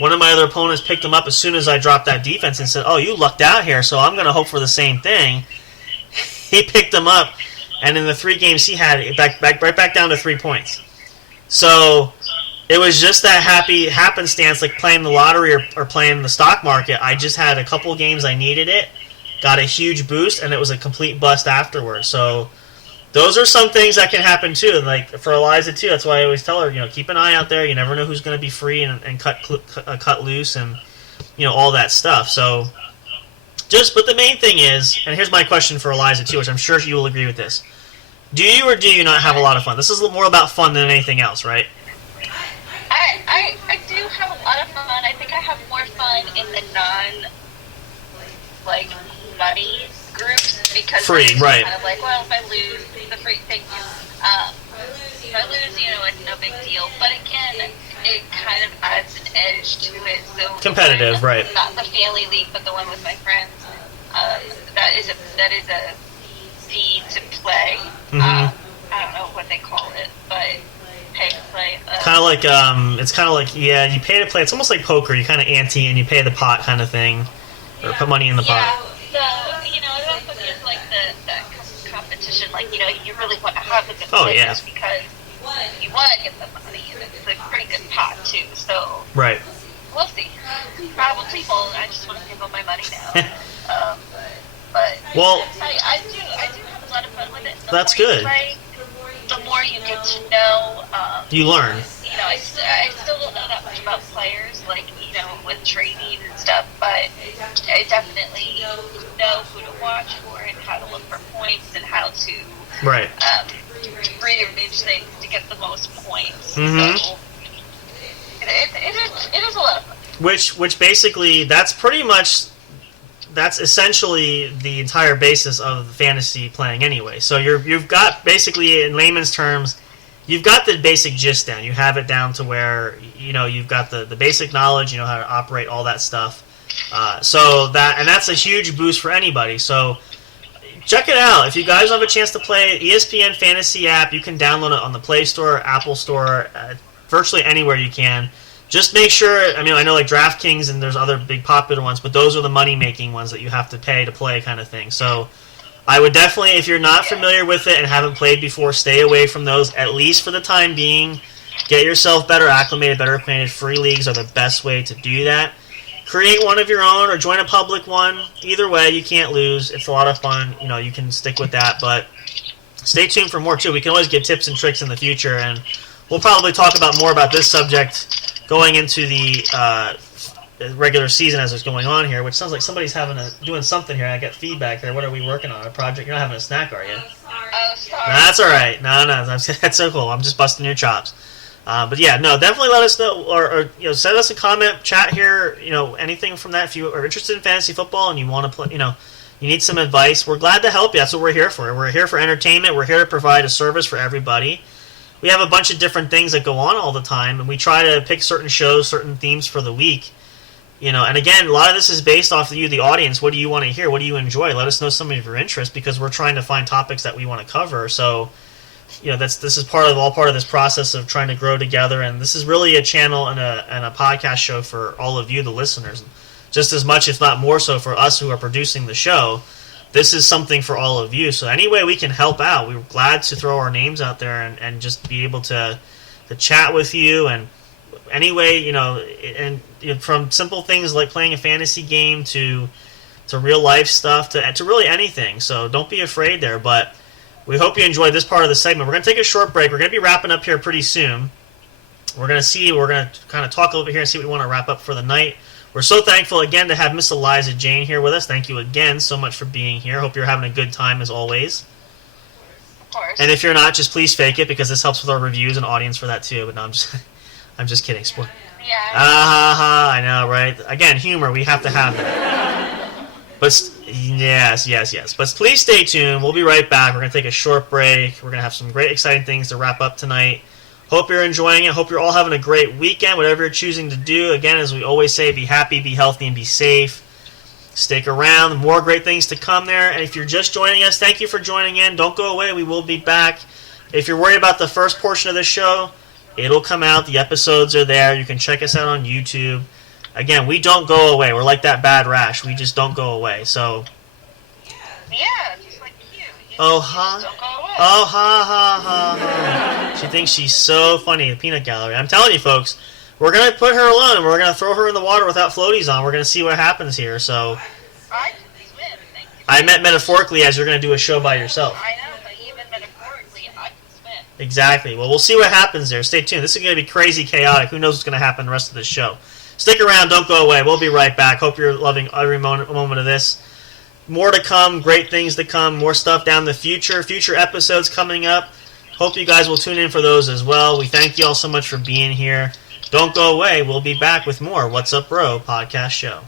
One of my other opponents picked them up as soon as I dropped that defense and said, oh, you lucked out here, so I'm going to hope for the same thing. He picked them up, and in the 3 games he had, right back down to 3 points. So it was just that happenstance, like playing the lottery or playing the stock market. I just had a couple games I needed it, got a huge boost, and it was a complete bust afterwards. So those are some things that can happen too. Like for Eliza too, that's why I always tell her, keep an eye out there. You never know who's going to be free and cut loose and all that stuff. So but the main thing is, and here's my question for Eliza too, which I'm sure you will agree with this. Do you or do you not have a lot of fun? This is more about fun than anything else, right? I do have a lot of fun. I think I have more fun in the money groups because free, right? Kind of well, if I lose, the free thing. If I lose, it's no big deal. But again, it kind of adds an edge to it. So competitive, right? Not the family league, but the one with my friends. That is a fee to play. Mm-hmm. I don't know what they call it, but pay to play. It's kind of like you pay to play. It's almost like poker. You kind of ante and you pay the pot kind of thing, or put money in the pot. So, it also gives, the competition, you really want to have a good players because you want to get the money, and it's a pretty good pot, too, so... Right. We'll see. Probably won't. I just want to give them my money now. But I do have a lot of fun with it. That's good. The more you get to know... you learn. I still don't know that much about players, with trading and stuff, but I definitely know who to watch for and how to look for points and how to rearrange things to get the most points. Mm-hmm. So it is a lot of fun. Which basically, that's essentially the entire basis of fantasy playing anyway. So you've got basically, in layman's terms, you've got the basic gist down. You have it down to where, you've got the basic knowledge, you know how to operate, all that stuff. That's a huge boost for anybody. So check it out. If you guys have a chance to play ESPN Fantasy app, you can download it on the Play Store, Apple Store, virtually anywhere you can. Just make sure, I know like DraftKings and there's other big popular ones, but those are the money-making ones that you have to pay to play kind of thing. So I would definitely, if you're not familiar with it and haven't played before, stay away from those, at least for the time being. Get yourself better acclimated, better acquainted. Free leagues are the best way to do that. Create one of your own or join a public one. Either way, you can't lose. It's a lot of fun. You can stick with that, but stay tuned for more, too. We can always give tips and tricks in the future, and we'll probably talk more about this subject going into the regular season as it's going on here, which sounds like somebody's doing something here. I get feedback here. What are we working on? A project? You're not having a snack, are you? Oh, sorry. That's all right. No, that's so cool. I'm just busting your chops. But yeah, no, definitely let us know, or send us a comment, chat here. Anything from that. If you are interested in fantasy football and you want to play, you need some advice, we're glad to help you. That's what we're here for. We're here for entertainment. We're here to provide a service for everybody. we have a bunch of different things that go on all the time, and we try to pick certain shows, certain themes for the week. And again, a lot of this is based off of you, the audience. What do you want to hear? What do you enjoy? Let us know some of your interests, because we're trying to find topics that we want to cover. So, this is part of this process of trying to grow together, and this is really a channel and a podcast show for all of you, the listeners, just as much, if not more so, for us who are producing the show. This is something for all of you. So any way we can help out, we're glad to throw our names out there and just be able to chat with you. And anyway, from simple things like playing a fantasy game to real life stuff to really anything. So don't be afraid there. But we hope you enjoyed this part of the segment. We're going to take a short break. We're going to be wrapping up here pretty soon. We're going to kind of talk a little bit here and see what we want to wrap up for the night. We're so thankful again to have Miss Eliza Jane here with us. Thank you again so much for being here. Hope you're having a good time as always. Of course. And if you're not, just please fake it, because this helps with our reviews and audience for that too. But no, I'm just kidding. Yeah. I know, right? Again, humor. We have to have that. But yes. But please stay tuned. We'll be right back. We're gonna take a short break. We're gonna have some great, exciting things to wrap up tonight. Hope you're enjoying it. Hope you're all having a great weekend, whatever you're choosing to do. Again, as we always say, be happy, be healthy, and be safe. Stick around. More great things to come there. And if you're just joining us, thank you for joining in. Don't go away. We will be back. If you're worried about the first portion of the show, it'll come out. The episodes are there. You can check us out on YouTube. Again, we don't go away. We're like that bad rash. We just don't go away. So, Yeah, just like you. oh, huh? Don't go away. Oh, ha. She thinks she's so funny, the peanut gallery. I'm telling you, folks, we're going to put her alone, and we're going to throw her in the water without floaties on. We're going to see what happens here. So, I can swim, thank you. I meant metaphorically, as you're going to do a show by yourself. I know, but even metaphorically, I can swim. Exactly. Well, we'll see what happens there. Stay tuned. This is going to be crazy chaotic. Who knows what's going to happen the rest of the show. Stick around. Don't go away. We'll be right back. Hope you're loving every moment of this. More to come. Great things to come. More stuff down the future. Future episodes coming up. Hope you guys will tune in for those as well. We thank you all so much for being here. Don't go away. We'll be back with more What's Up Bro podcast show.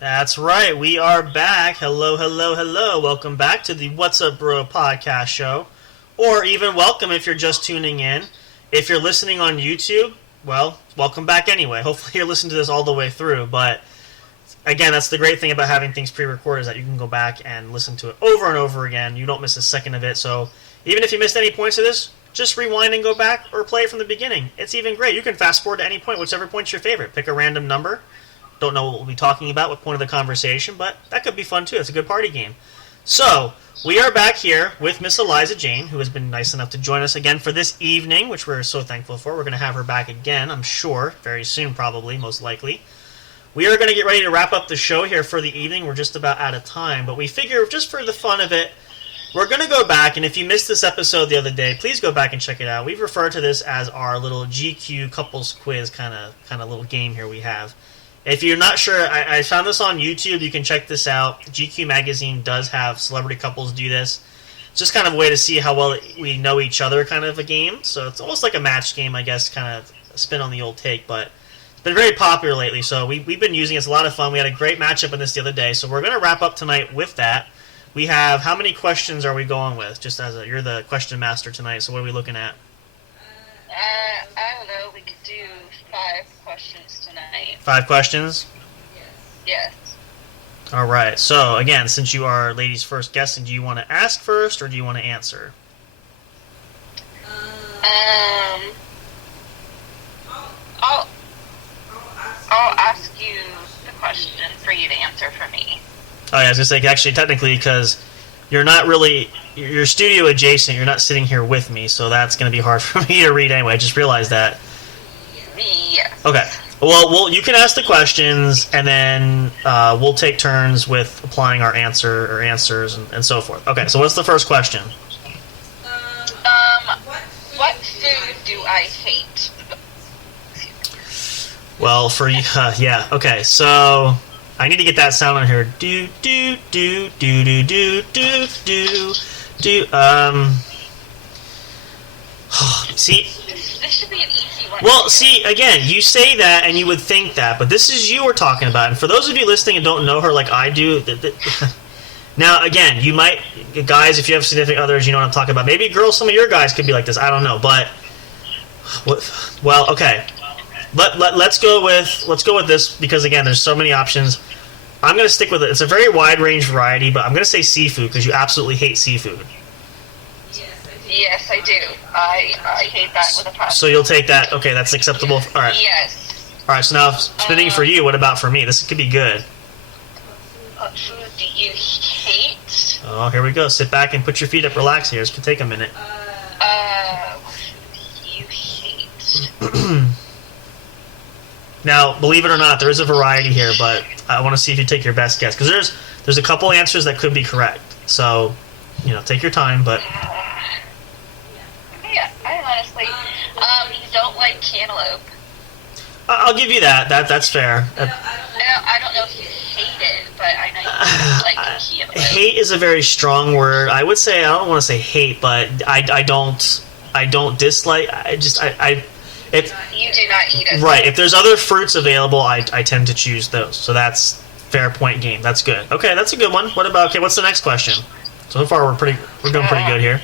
That's right, we are back. Hello, hello, hello. Welcome back to the What's Up Bro podcast show. Or even welcome if you're just tuning in. If you're listening on YouTube, well, welcome back anyway. Hopefully you're listening to this all the way through. But again, that's the great thing about having things pre-recorded is that you can go back and listen to it over and over again. You don't miss a second of it. So even if you missed any points of this, just rewind and go back or play it from the beginning. It's even great. You can fast forward to any point, whichever point's your favorite. Pick a random number. Don't know what we'll be talking about, what point of the conversation, but that could be fun too. It's a good party game. So, we are back here with Miss Eliza Jane, who has been nice enough to join us again for this evening, which we're so thankful for. We're going to have her back again, I'm sure, very soon probably, most likely. We are going to get ready to wrap up the show here for the evening. We're just about out of time, but we figure just for the fun of it, we're going to go back, and if you missed this episode the other day, please go back and check it out. We've referred to this as our little GQ couples quiz kind of little game here we have. If you're not sure, I found this on YouTube. You can check this out. GQ Magazine does have celebrity couples do this. It's just kind of a way to see how well we know each other kind of a game. So it's almost like a match game, I guess, kind of a spin on the old take. But it's been very popular lately, so we've been using it. It's a lot of fun. We had a great matchup in this the other day. So we're going to wrap up tonight with that. We have, how many questions are we going with? Just as you're the question master tonight, so what are we looking at? I don't know. We could do 5 questions tonight. 5 questions? Yes. All right. So, again, since you are ladies first guessing, do you want to ask first or do you want to answer? I'll ask you the question for you to answer for me. Oh, yeah, I was going to say, actually, technically, because you're not really, you're studio adjacent, you're not sitting here with me, so that's going to be hard for me to read anyway. I just realized that. Yes. Okay. Well, you can ask the questions, and then we'll take turns with applying our answers and so forth. Okay, so what's the first question? What food do I hate? Well, for you, yeah. Okay, so I need to get that sound on here. Do do do do do do do do do. See. This should be an easy one. Well, see, again, you say that and you would think that, but this is you we're talking about. And for those of you listening and don't know her like I do, now, again, you might, guys, if you have significant others, you know what I'm talking about. Maybe girls, some of your guys could be like this. I don't know, but, well, okay. Let's go with this because, again, there's so many options. I'm going to stick with it. It's a very wide range variety, but I'm going to say seafood because you absolutely hate seafood. Yes, I do. I hate that with a passion. So you'll take that. Okay, that's acceptable. All right. Yes. All right, so now spinning for you, what about for me? This could be good. What food do you hate? Oh, here we go. Sit back and put your feet up. Relax here. This could take a minute. What food do you hate? Now, believe it or not, there is a variety here, but I want to see if you take your best guess. Because there's a couple answers that could be correct. So, take your time, but... Yeah, I honestly... you don't like cantaloupe. I'll give you that. That's fair. I don't know if you hate it, but I know you like cantaloupe. Hate is a very strong word. I would say, I don't want to say hate, but I don't dislike. If you do not eat it. Right. If there's other fruits available, I tend to choose those. So that's fair point game. That's good. Okay, that's a good one. What about, what's the next question? So far we're doing pretty good here.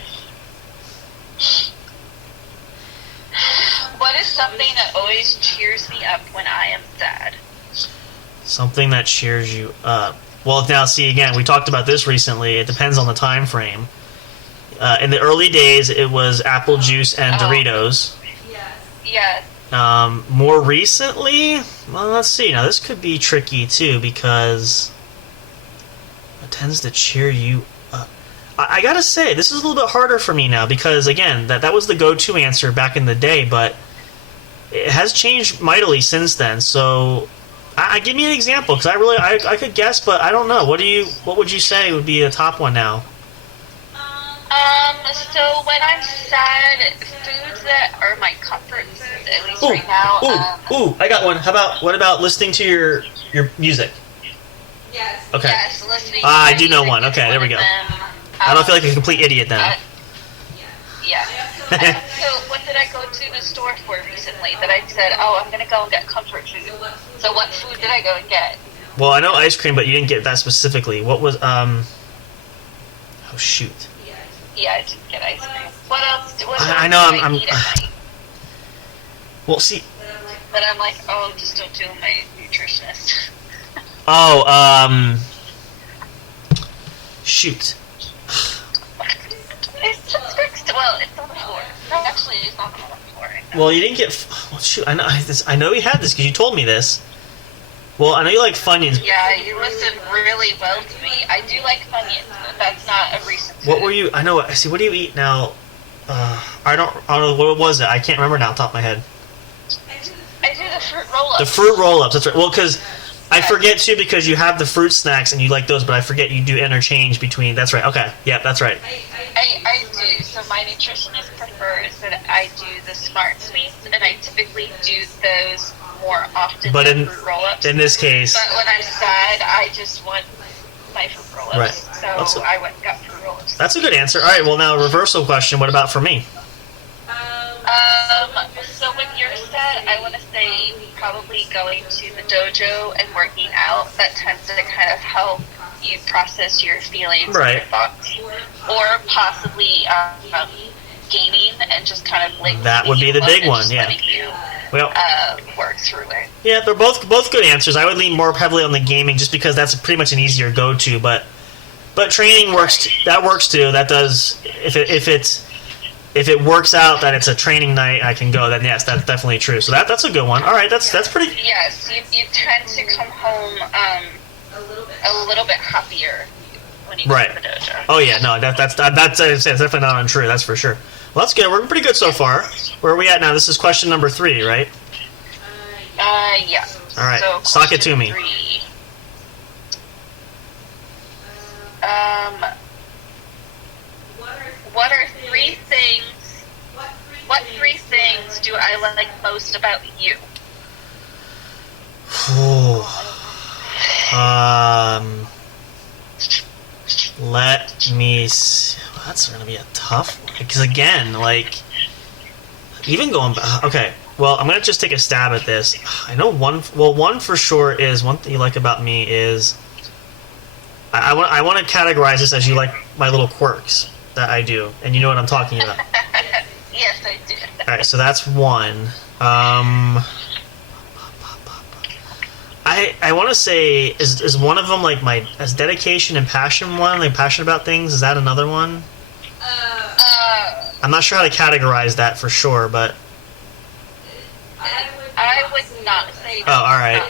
What is something that always cheers me up when I am sad. Something that cheers you up. Well, now see again, we talked about this recently. It depends on the time frame. In the early days, it was apple juice and Doritos. Yes. More recently, well, let's see. Now this could be tricky too because it tends to cheer you up. I gotta say, this is a little bit harder for me now because again, that was the go-to answer back in the day, but it has changed mightily since then. So, give me an example because I could guess, but I don't know. What would you say would be a top one now? So when I'm sad, foods that are my comfort foods, at least right now. I got one. What about listening to your music? Yes. Okay. Yes, listening. I do know one. Okay, there we go. I don't feel like a complete idiot then. Yeah. So what did I go to the store for recently that I said, oh, I'm going to go and get comfort food? So what food did I go and get? Well, I know ice cream, but you didn't get that specifically. What was, oh, shoot. Yeah, I didn't get ice cream. What else do I eat at night? Well, see. But I'm like, oh, just don't do my nutritionist. Shoot. It's just fixed. Well, it's on the floor. No, actually, it's not on the floor. Well, you didn't get. Well, shoot. I know you had this because you told me this. Well, I know you like Funyuns. Yeah, you listened really well to me. I do like Funyuns, but that's not a recent food. What were you? I know. See, what do you eat now? I don't know. What was it? I can't remember now, off the top of my head. I do the fruit roll-ups. The fruit roll-ups. That's right. Well, because I forget too because you have the fruit snacks and you like those, but I forget you do interchange between. That's right. Okay. Yeah, that's right. I do. So my nutritionist prefers that I do the Smart Sweets, and I typically do those more often than fruit roll-ups. In this case. But when I'm sad, I just want my fruit roll-ups. Right. So I went and got fruit roll-ups. That's a good answer. All right. Well, now reversal question. What about for me? So when you're sad, I want to say probably going to the dojo and working out. That tends to kind of help you process your feelings and your thoughts. Or possibly gaming and just kind of like that would be the big one, yeah. Work through it. Yeah, they're both good answers. I would lean more heavily on the gaming just because that's pretty much an easier go-to. But training works. That works too. That does if it works out that it's a training night, I can go. Then yes, that's definitely true. So that's a good one. All right, that's pretty. Yes, you tend to come home a little bit happier when you go to the dojo. Oh yeah, no, that's definitely not untrue. That's for sure. Well, that's good. We're pretty good so far. Where are we at now? This is question number 3, right? Yeah. All right, so sock it to me. 3. What are 3 things? What 3 things do I like most about you? Let me see. That's going to be a tough one. Because again, like, even going back. Okay, well, I'm going to just take a stab at this. I know one for sure is, one thing you like about me is, I want to categorize this as you like my little quirks that I do. And you know what I'm talking about. Yes, I do. Alright, so that's one. I want to say, is one of them like my dedication and passion one? Like passionate about things? Is that another one? I'm not sure how to categorize that for sure, but I would not say that. Oh, alright.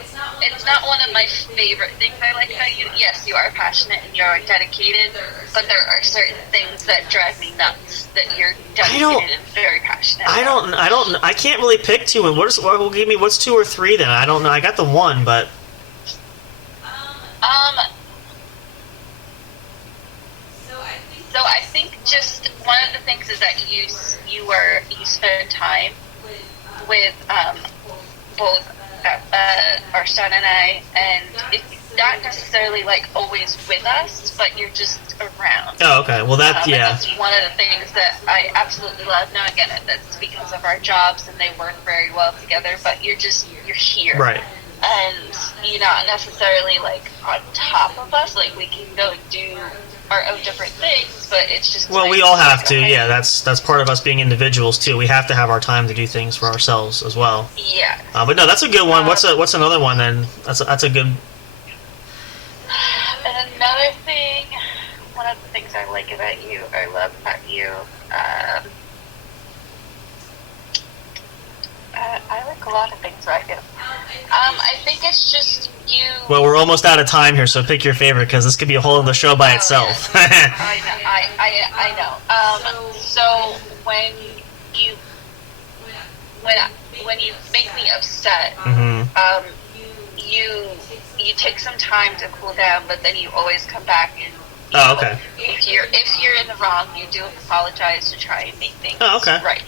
It's not one of my favorite things I like about you. Yes, you are passionate and you're dedicated, but there are certain things that drive me nuts that you're dedicated and very passionate about. I can't really pick 2. And what's 2 or 3 then? I don't know. I got the 1, but So I think just one of the things is that you spend time with both our son and I, and it's not necessarily like always with us, but you're just around. Oh, okay. Well, that's That's one of the things that I absolutely love. Now, again, that's because of our jobs, and they work very well together. But you're here, right? And you're not necessarily like on top of us. Like we can go do are of different things, but it's just... Well, we all have to, yeah. That's part of us being individuals, too. We have to have our time to do things for ourselves as well. Yeah. But no, that's a good one. What's another one, then? That's a good... And another thing, one of the things I like about you, I love about you, I like a lot of things about you. I think it's just you... Well, we're almost out of time here, so pick your favorite, because this could be a whole other show by itself. I know. So when you make me upset, you take some time to cool down, but then you always come back and... Okay. If you're in the wrong, you do apologize to try and make things right.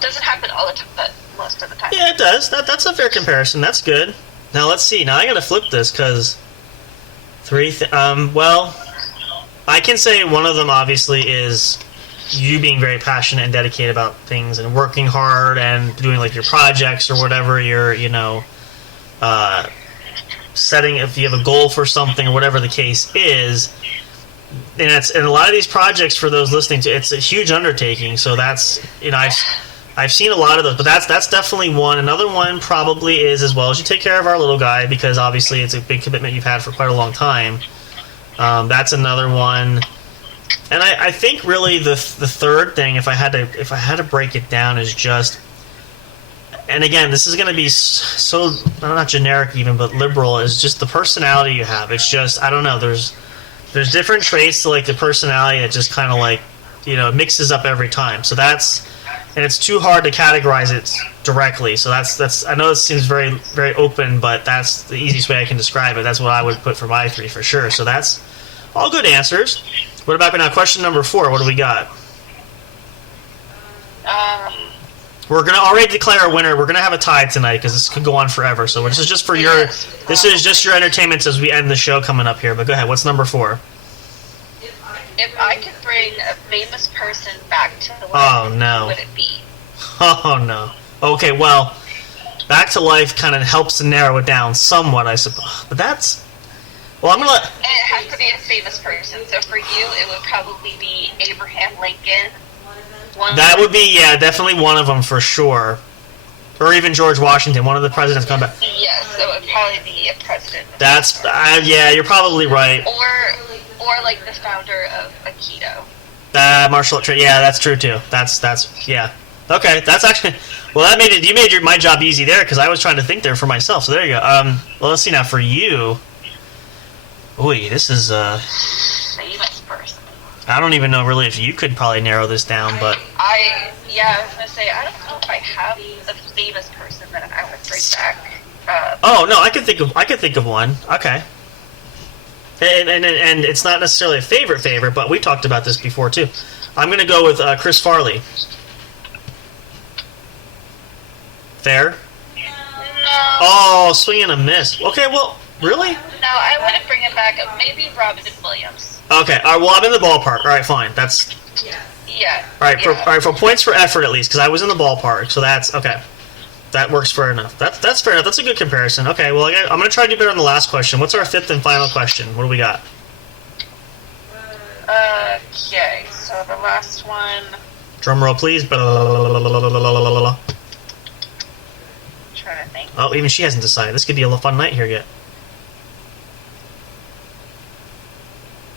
Doesn't happen all the time, but most of the time. Yeah, it does. That's a fair comparison. That's good. Now let's see. Now I got to flip this because well, I can say one of them obviously is you being very passionate and dedicated about things and working hard and doing like your projects or whatever you're setting. If you have a goal for something or whatever the case is. And a lot of these projects, for those listening to, it's a huge undertaking. So that's, I've seen a lot of those, but that's definitely one. Another one probably is, as well as you take care of our little guy, because obviously it's a big commitment you've had for quite a long time. That's another one. And I think really the third thing, if I had to break it down, is just, and again, this is going to be so not generic even, but liberal, is just the personality you have. It's just, I don't know, there's different traits to like the personality that just kind of like, mixes up every time. So and it's too hard to categorize it directly. So that's I know this seems very, very open, but that's the easiest way I can describe it. That's what I would put for my three for sure. So that's all good answers. What about now question number 4? What do we got? We're gonna already declare a winner. We're gonna have a tie tonight because this could go on forever. So this is just for your entertainment as we end the show coming up here. But go ahead. What's number 4? If I could bring a famous person back to life, who would it be? Oh no. Okay, well, back to life kind of helps to narrow it down somewhat, I suppose. But that's... Well, I'm gonna let... And it has to be a famous person. So for you, it would probably be Abraham Lincoln. That would be, yeah, definitely one of them for sure. Or even George Washington, one of the presidents come back. Yes, so it would probably be a president. That's, yeah, you're probably right. Or like the founder of Aikido. Martial art, yeah, that's true too. That's, yeah. Okay, that's actually, well, you made my job easy there, because I was trying to think there for myself, so there you go. Well, let's see now, for you, this is, famous person. I don't even know really if you could probably narrow this down, but... I was going to say, I don't know if I have a famous person that I would bring back. No, I could think of one. Okay. And it's not necessarily a favorite, but we talked about this before, too. I'm going to go with Chris Farley. Fair? No. Oh, swing and a miss. Okay, well, really? No, I wouldn't bring him back. Maybe Robin Williams. Okay, well, I'm in the ballpark. All right, fine. That's... Yeah. All right, for points for effort at least, because I was in the ballpark, so that's... Okay. That works fair enough. That's fair enough. That's a good comparison. Okay, well, I'm going to try to do better on the last question. What's our 5th and final question? What do we got? Okay, so the last one... Drum roll, please. I'm trying to think. Oh, even she hasn't decided. This could be a fun night here yet.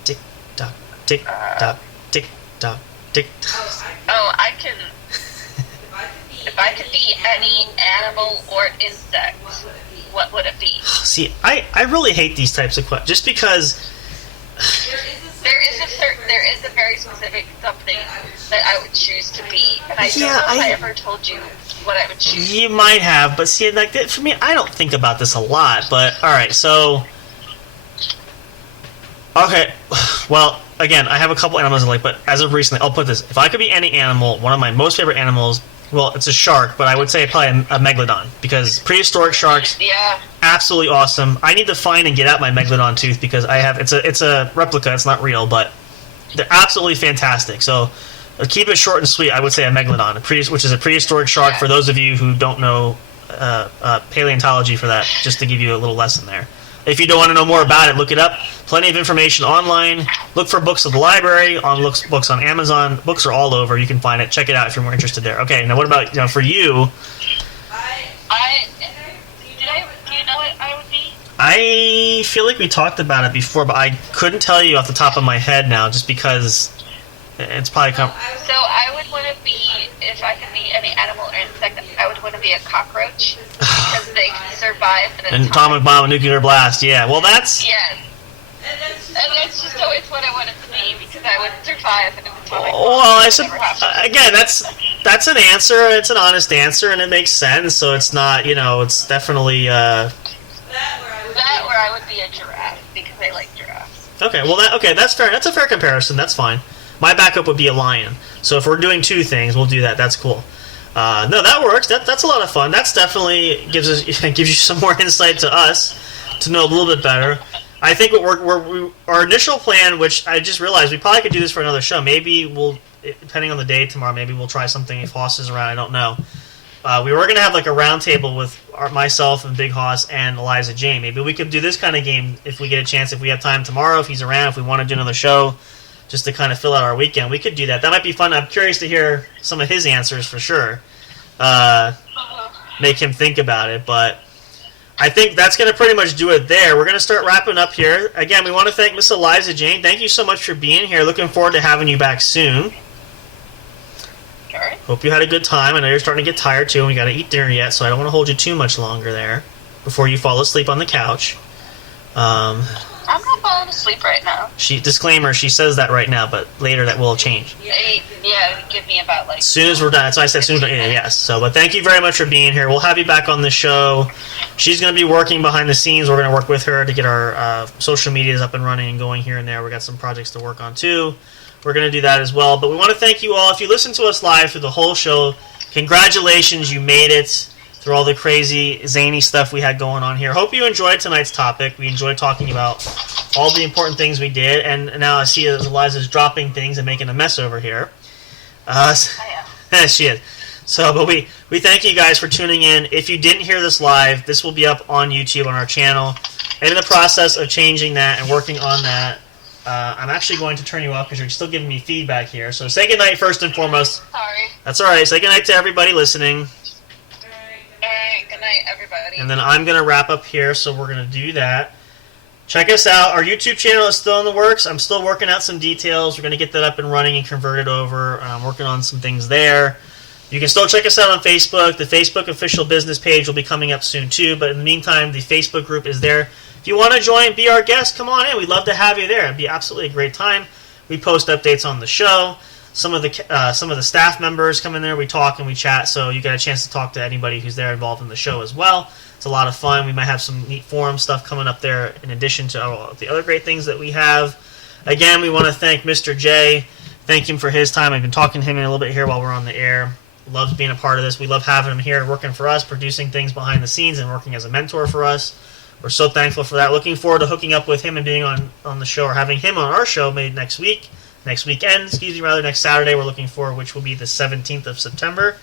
Tick tock, tick tock, tick tock, tick tock. Oh, I can... If I could be any animal or insect, what would it be? See, I really hate these types of questions, just because... There is a very specific something that I would choose to be, and I don't know if I ever told you what I would choose. You might have, but see, like, for me, I don't think about this a lot, but, alright, so... Okay, well, again, I have a couple animals I like, but as of recently, I'll put this. If I could be any animal, one of my most favorite animals... Well, it's a shark, but I would say probably a megalodon, because prehistoric sharks, absolutely awesome. I need to find and get out my megalodon tooth because I have it's a replica, it's not real, but they're absolutely fantastic. So keep it short and sweet. I would say a megalodon, which is a prehistoric shark. For those of you who don't know paleontology, for that, just to give you a little lesson there. If you don't want to know more about it, look it up. Plenty of information online. Look for books at the library, books on Amazon. Books are all over. You can find it. Check it out if you're more interested there. Okay, now what about for you? Do you know what I would be? I feel like we talked about it before, but I couldn't tell you off the top of my head now, just because it's probably So I would want to be, if I could be any animal or insect, I would want to be a cockroach because they can survive an atomic bomb, a nuclear blast. Yeah, well, that's yes. And that's just always what I wanted to be because I would survive an atomic bomb. Well, again, that's an answer. It's an honest answer, and it makes sense. So it's not, it's definitely. That where I would be a giraffe because I like giraffes. Okay, well, that's fair. That's a fair comparison. That's fine. My backup would be a lion. So if we're doing two things, we'll do that. That's cool. No, that works. That's a lot of fun. That's definitely gives you some more insight to us to know a little bit better. I think our initial plan, which I just realized we probably could do this for another show. Maybe we'll, depending on the day tomorrow, maybe we'll try something if Hoss is around. I don't know. We were going to have like a round table with myself and Big Hoss and Eliza Jane. Maybe we could do this kind of game if we get a chance, if we have time tomorrow, if he's around, if we want to do another show, just to kind of fill out our weekend. We could do that. That might be fun. I'm curious to hear some of his answers for sure. Make him think about it, but I think that's going to pretty much do it there. We're going to start wrapping up here. Again, we want to thank Miss Eliza Jane. Thank you so much for being here. Looking forward to having you back soon. Sure. Hope you had a good time. I know you're starting to get tired too, and we got to eat dinner yet, so I don't want to hold you too much longer there before you fall asleep on the couch. I'm not falling asleep right now. Disclaimer, she says that right now, but later that will change. Yeah, give me about like... As soon as we're done. That's why I said soon as yes. So, but thank you very much for being here. We'll have you back on the show. She's going to be working behind the scenes. We're going to work with her to get our social medias up and running and going here and there. We got some projects to work on too. We're going to do that as well. But we want to thank you all. If you listen to us live through the whole show, congratulations, you made it through all the crazy, zany stuff we had going on here. Hope you enjoyed tonight's topic. We enjoyed talking about all the important things we did, and now I see that Eliza's dropping things and making a mess over here. She is. So, but we thank you guys for tuning in. If you didn't hear this live, this will be up on YouTube on our channel. And in the process of changing that and working on that, I'm actually going to turn you off because you're still giving me feedback here. So say goodnight first and foremost. Sorry. That's all right. Say goodnight to everybody listening. All right, good night, everybody. And then I'm going to wrap up here, so we're going to do that. Check us out. Our YouTube channel is still in the works. I'm still working out some details. We're going to get that up and running and convert it over. I'm working on some things there. You can still check us out on Facebook. The Facebook official business page will be coming up soon, too. But in the meantime, the Facebook group is there. If you want to join, be our guest, come on in. We'd love to have you there. It'd be absolutely a great time. We post updates on the show. Some of the staff members come in there. We talk and we chat, so you get a chance to talk to anybody who's there involved in the show as well. It's a lot of fun. We might have some neat forum stuff coming up there in addition to all the other great things that we have. Again, we want to thank Mr. J. Thank him for his time. I've been talking to him in a little bit here while we're on the air. Loves being a part of this. We love having him here working for us, producing things behind the scenes, and working as a mentor for us. We're so thankful for that. Looking forward to hooking up with him and being on the show, or having him on our show maybe next weekend, next Saturday we're looking for, which will be the 17th of September.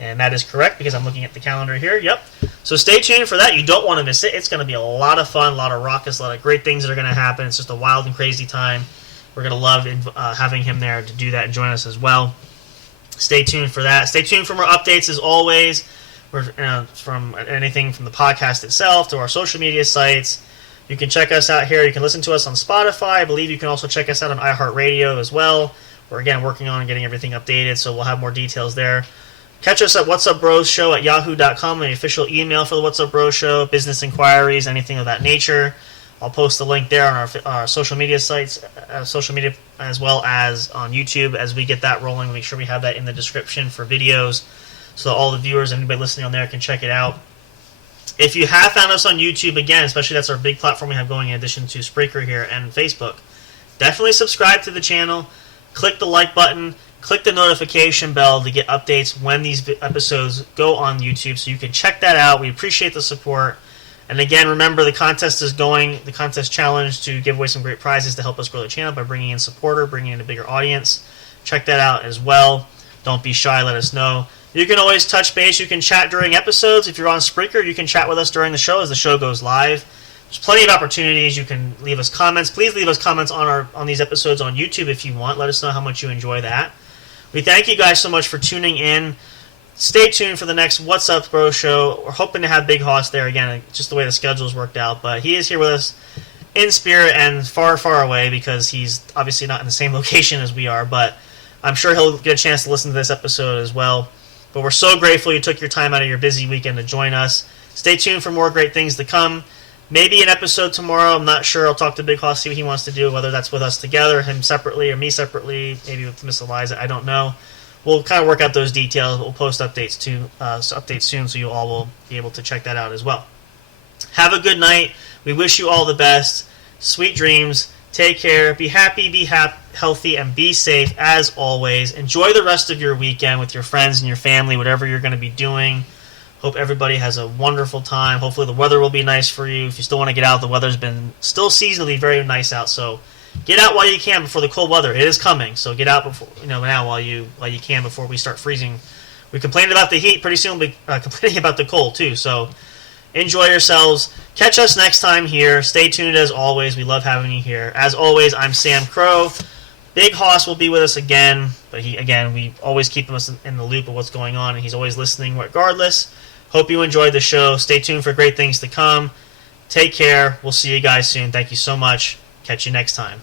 And that is correct because I'm looking at the calendar here. Yep. So stay tuned for that. You don't want to miss it. It's going to be a lot of fun, a lot of raucous, a lot of great things that are going to happen. It's just a wild and crazy time. We're going to love having him there to do that and join us as well. Stay tuned for that. Stay tuned for more updates as always. From anything from the podcast itself to our social media sites. You can check us out here. You can listen to us on Spotify. I believe you can also check us out on iHeartRadio as well. We're, again, working on getting everything updated, so we'll have more details there. Catch us at What's Up Bros Show at yahoo.com, the official email for the What's Up Bros Show, business inquiries, anything of that nature. I'll post the link there on our social media sites, social media as well as on YouTube as we get that rolling. Make sure we have that in the description for videos so that all the viewers, anybody listening on there can check it out. If you have found us on YouTube, again, especially that's our big platform we have going in addition to Spreaker here and Facebook, definitely subscribe to the channel, click the like button, click the notification bell to get updates when these episodes go on YouTube so you can check that out. We appreciate the support. And again, remember the contest is going, the contest challenge to give away some great prizes to help us grow the channel by bringing in supporter, bringing in a bigger audience. Check that out as well. Don't be shy, let us know. You can always touch base. You can chat during episodes. If you're on Spreaker, you can chat with us during the show as the show goes live. there's plenty of opportunities. You can leave us comments. Please leave us comments on these episodes on YouTube if you want. Let us know how much you enjoy that. We thank you guys so much for tuning in. Stay tuned for the next What's Up Bro show. We're hoping to have Big Hoss there again, just the way the schedule's worked out. But he is here with us in spirit and far, far away because he's obviously not in the same location as we are. But I'm sure he'll get a chance to listen to this episode as well. But we're so grateful you took your time out of your busy weekend to join us. Stay tuned for more great things to come. Maybe an episode tomorrow. I'm not sure. I'll talk to Big Hoss, see what he wants to do, whether that's with us together, him separately, or me separately, maybe with Miss Eliza. I don't know. We'll kind of work out those details. We'll post updates soon, so you all will be able to check that out as well. Have a good night. We wish you all the best. Sweet dreams. Take care. Be happy, healthy, and be safe as always. Enjoy the rest of your weekend with your friends and your family, whatever you're going to be doing. Hope everybody has a wonderful time. Hopefully the weather will be nice for you. If you still want to get out, the weather's been still seasonally very nice out, so get out while you can before the cold weather. It is coming, so get out before now while you can before we start freezing. We complained about the heat. Pretty soon we'll be complaining about the cold too. So enjoy yourselves. Catch us next time here. Stay tuned as always. We love having you here. As always, I'm Sam Crow. Big Hoss will be with us again, but we always keep him in the loop of what's going on, and he's always listening regardless. Hope you enjoyed the show. Stay tuned for great things to come. Take care. We'll see you guys soon. Thank you so much. Catch you next time.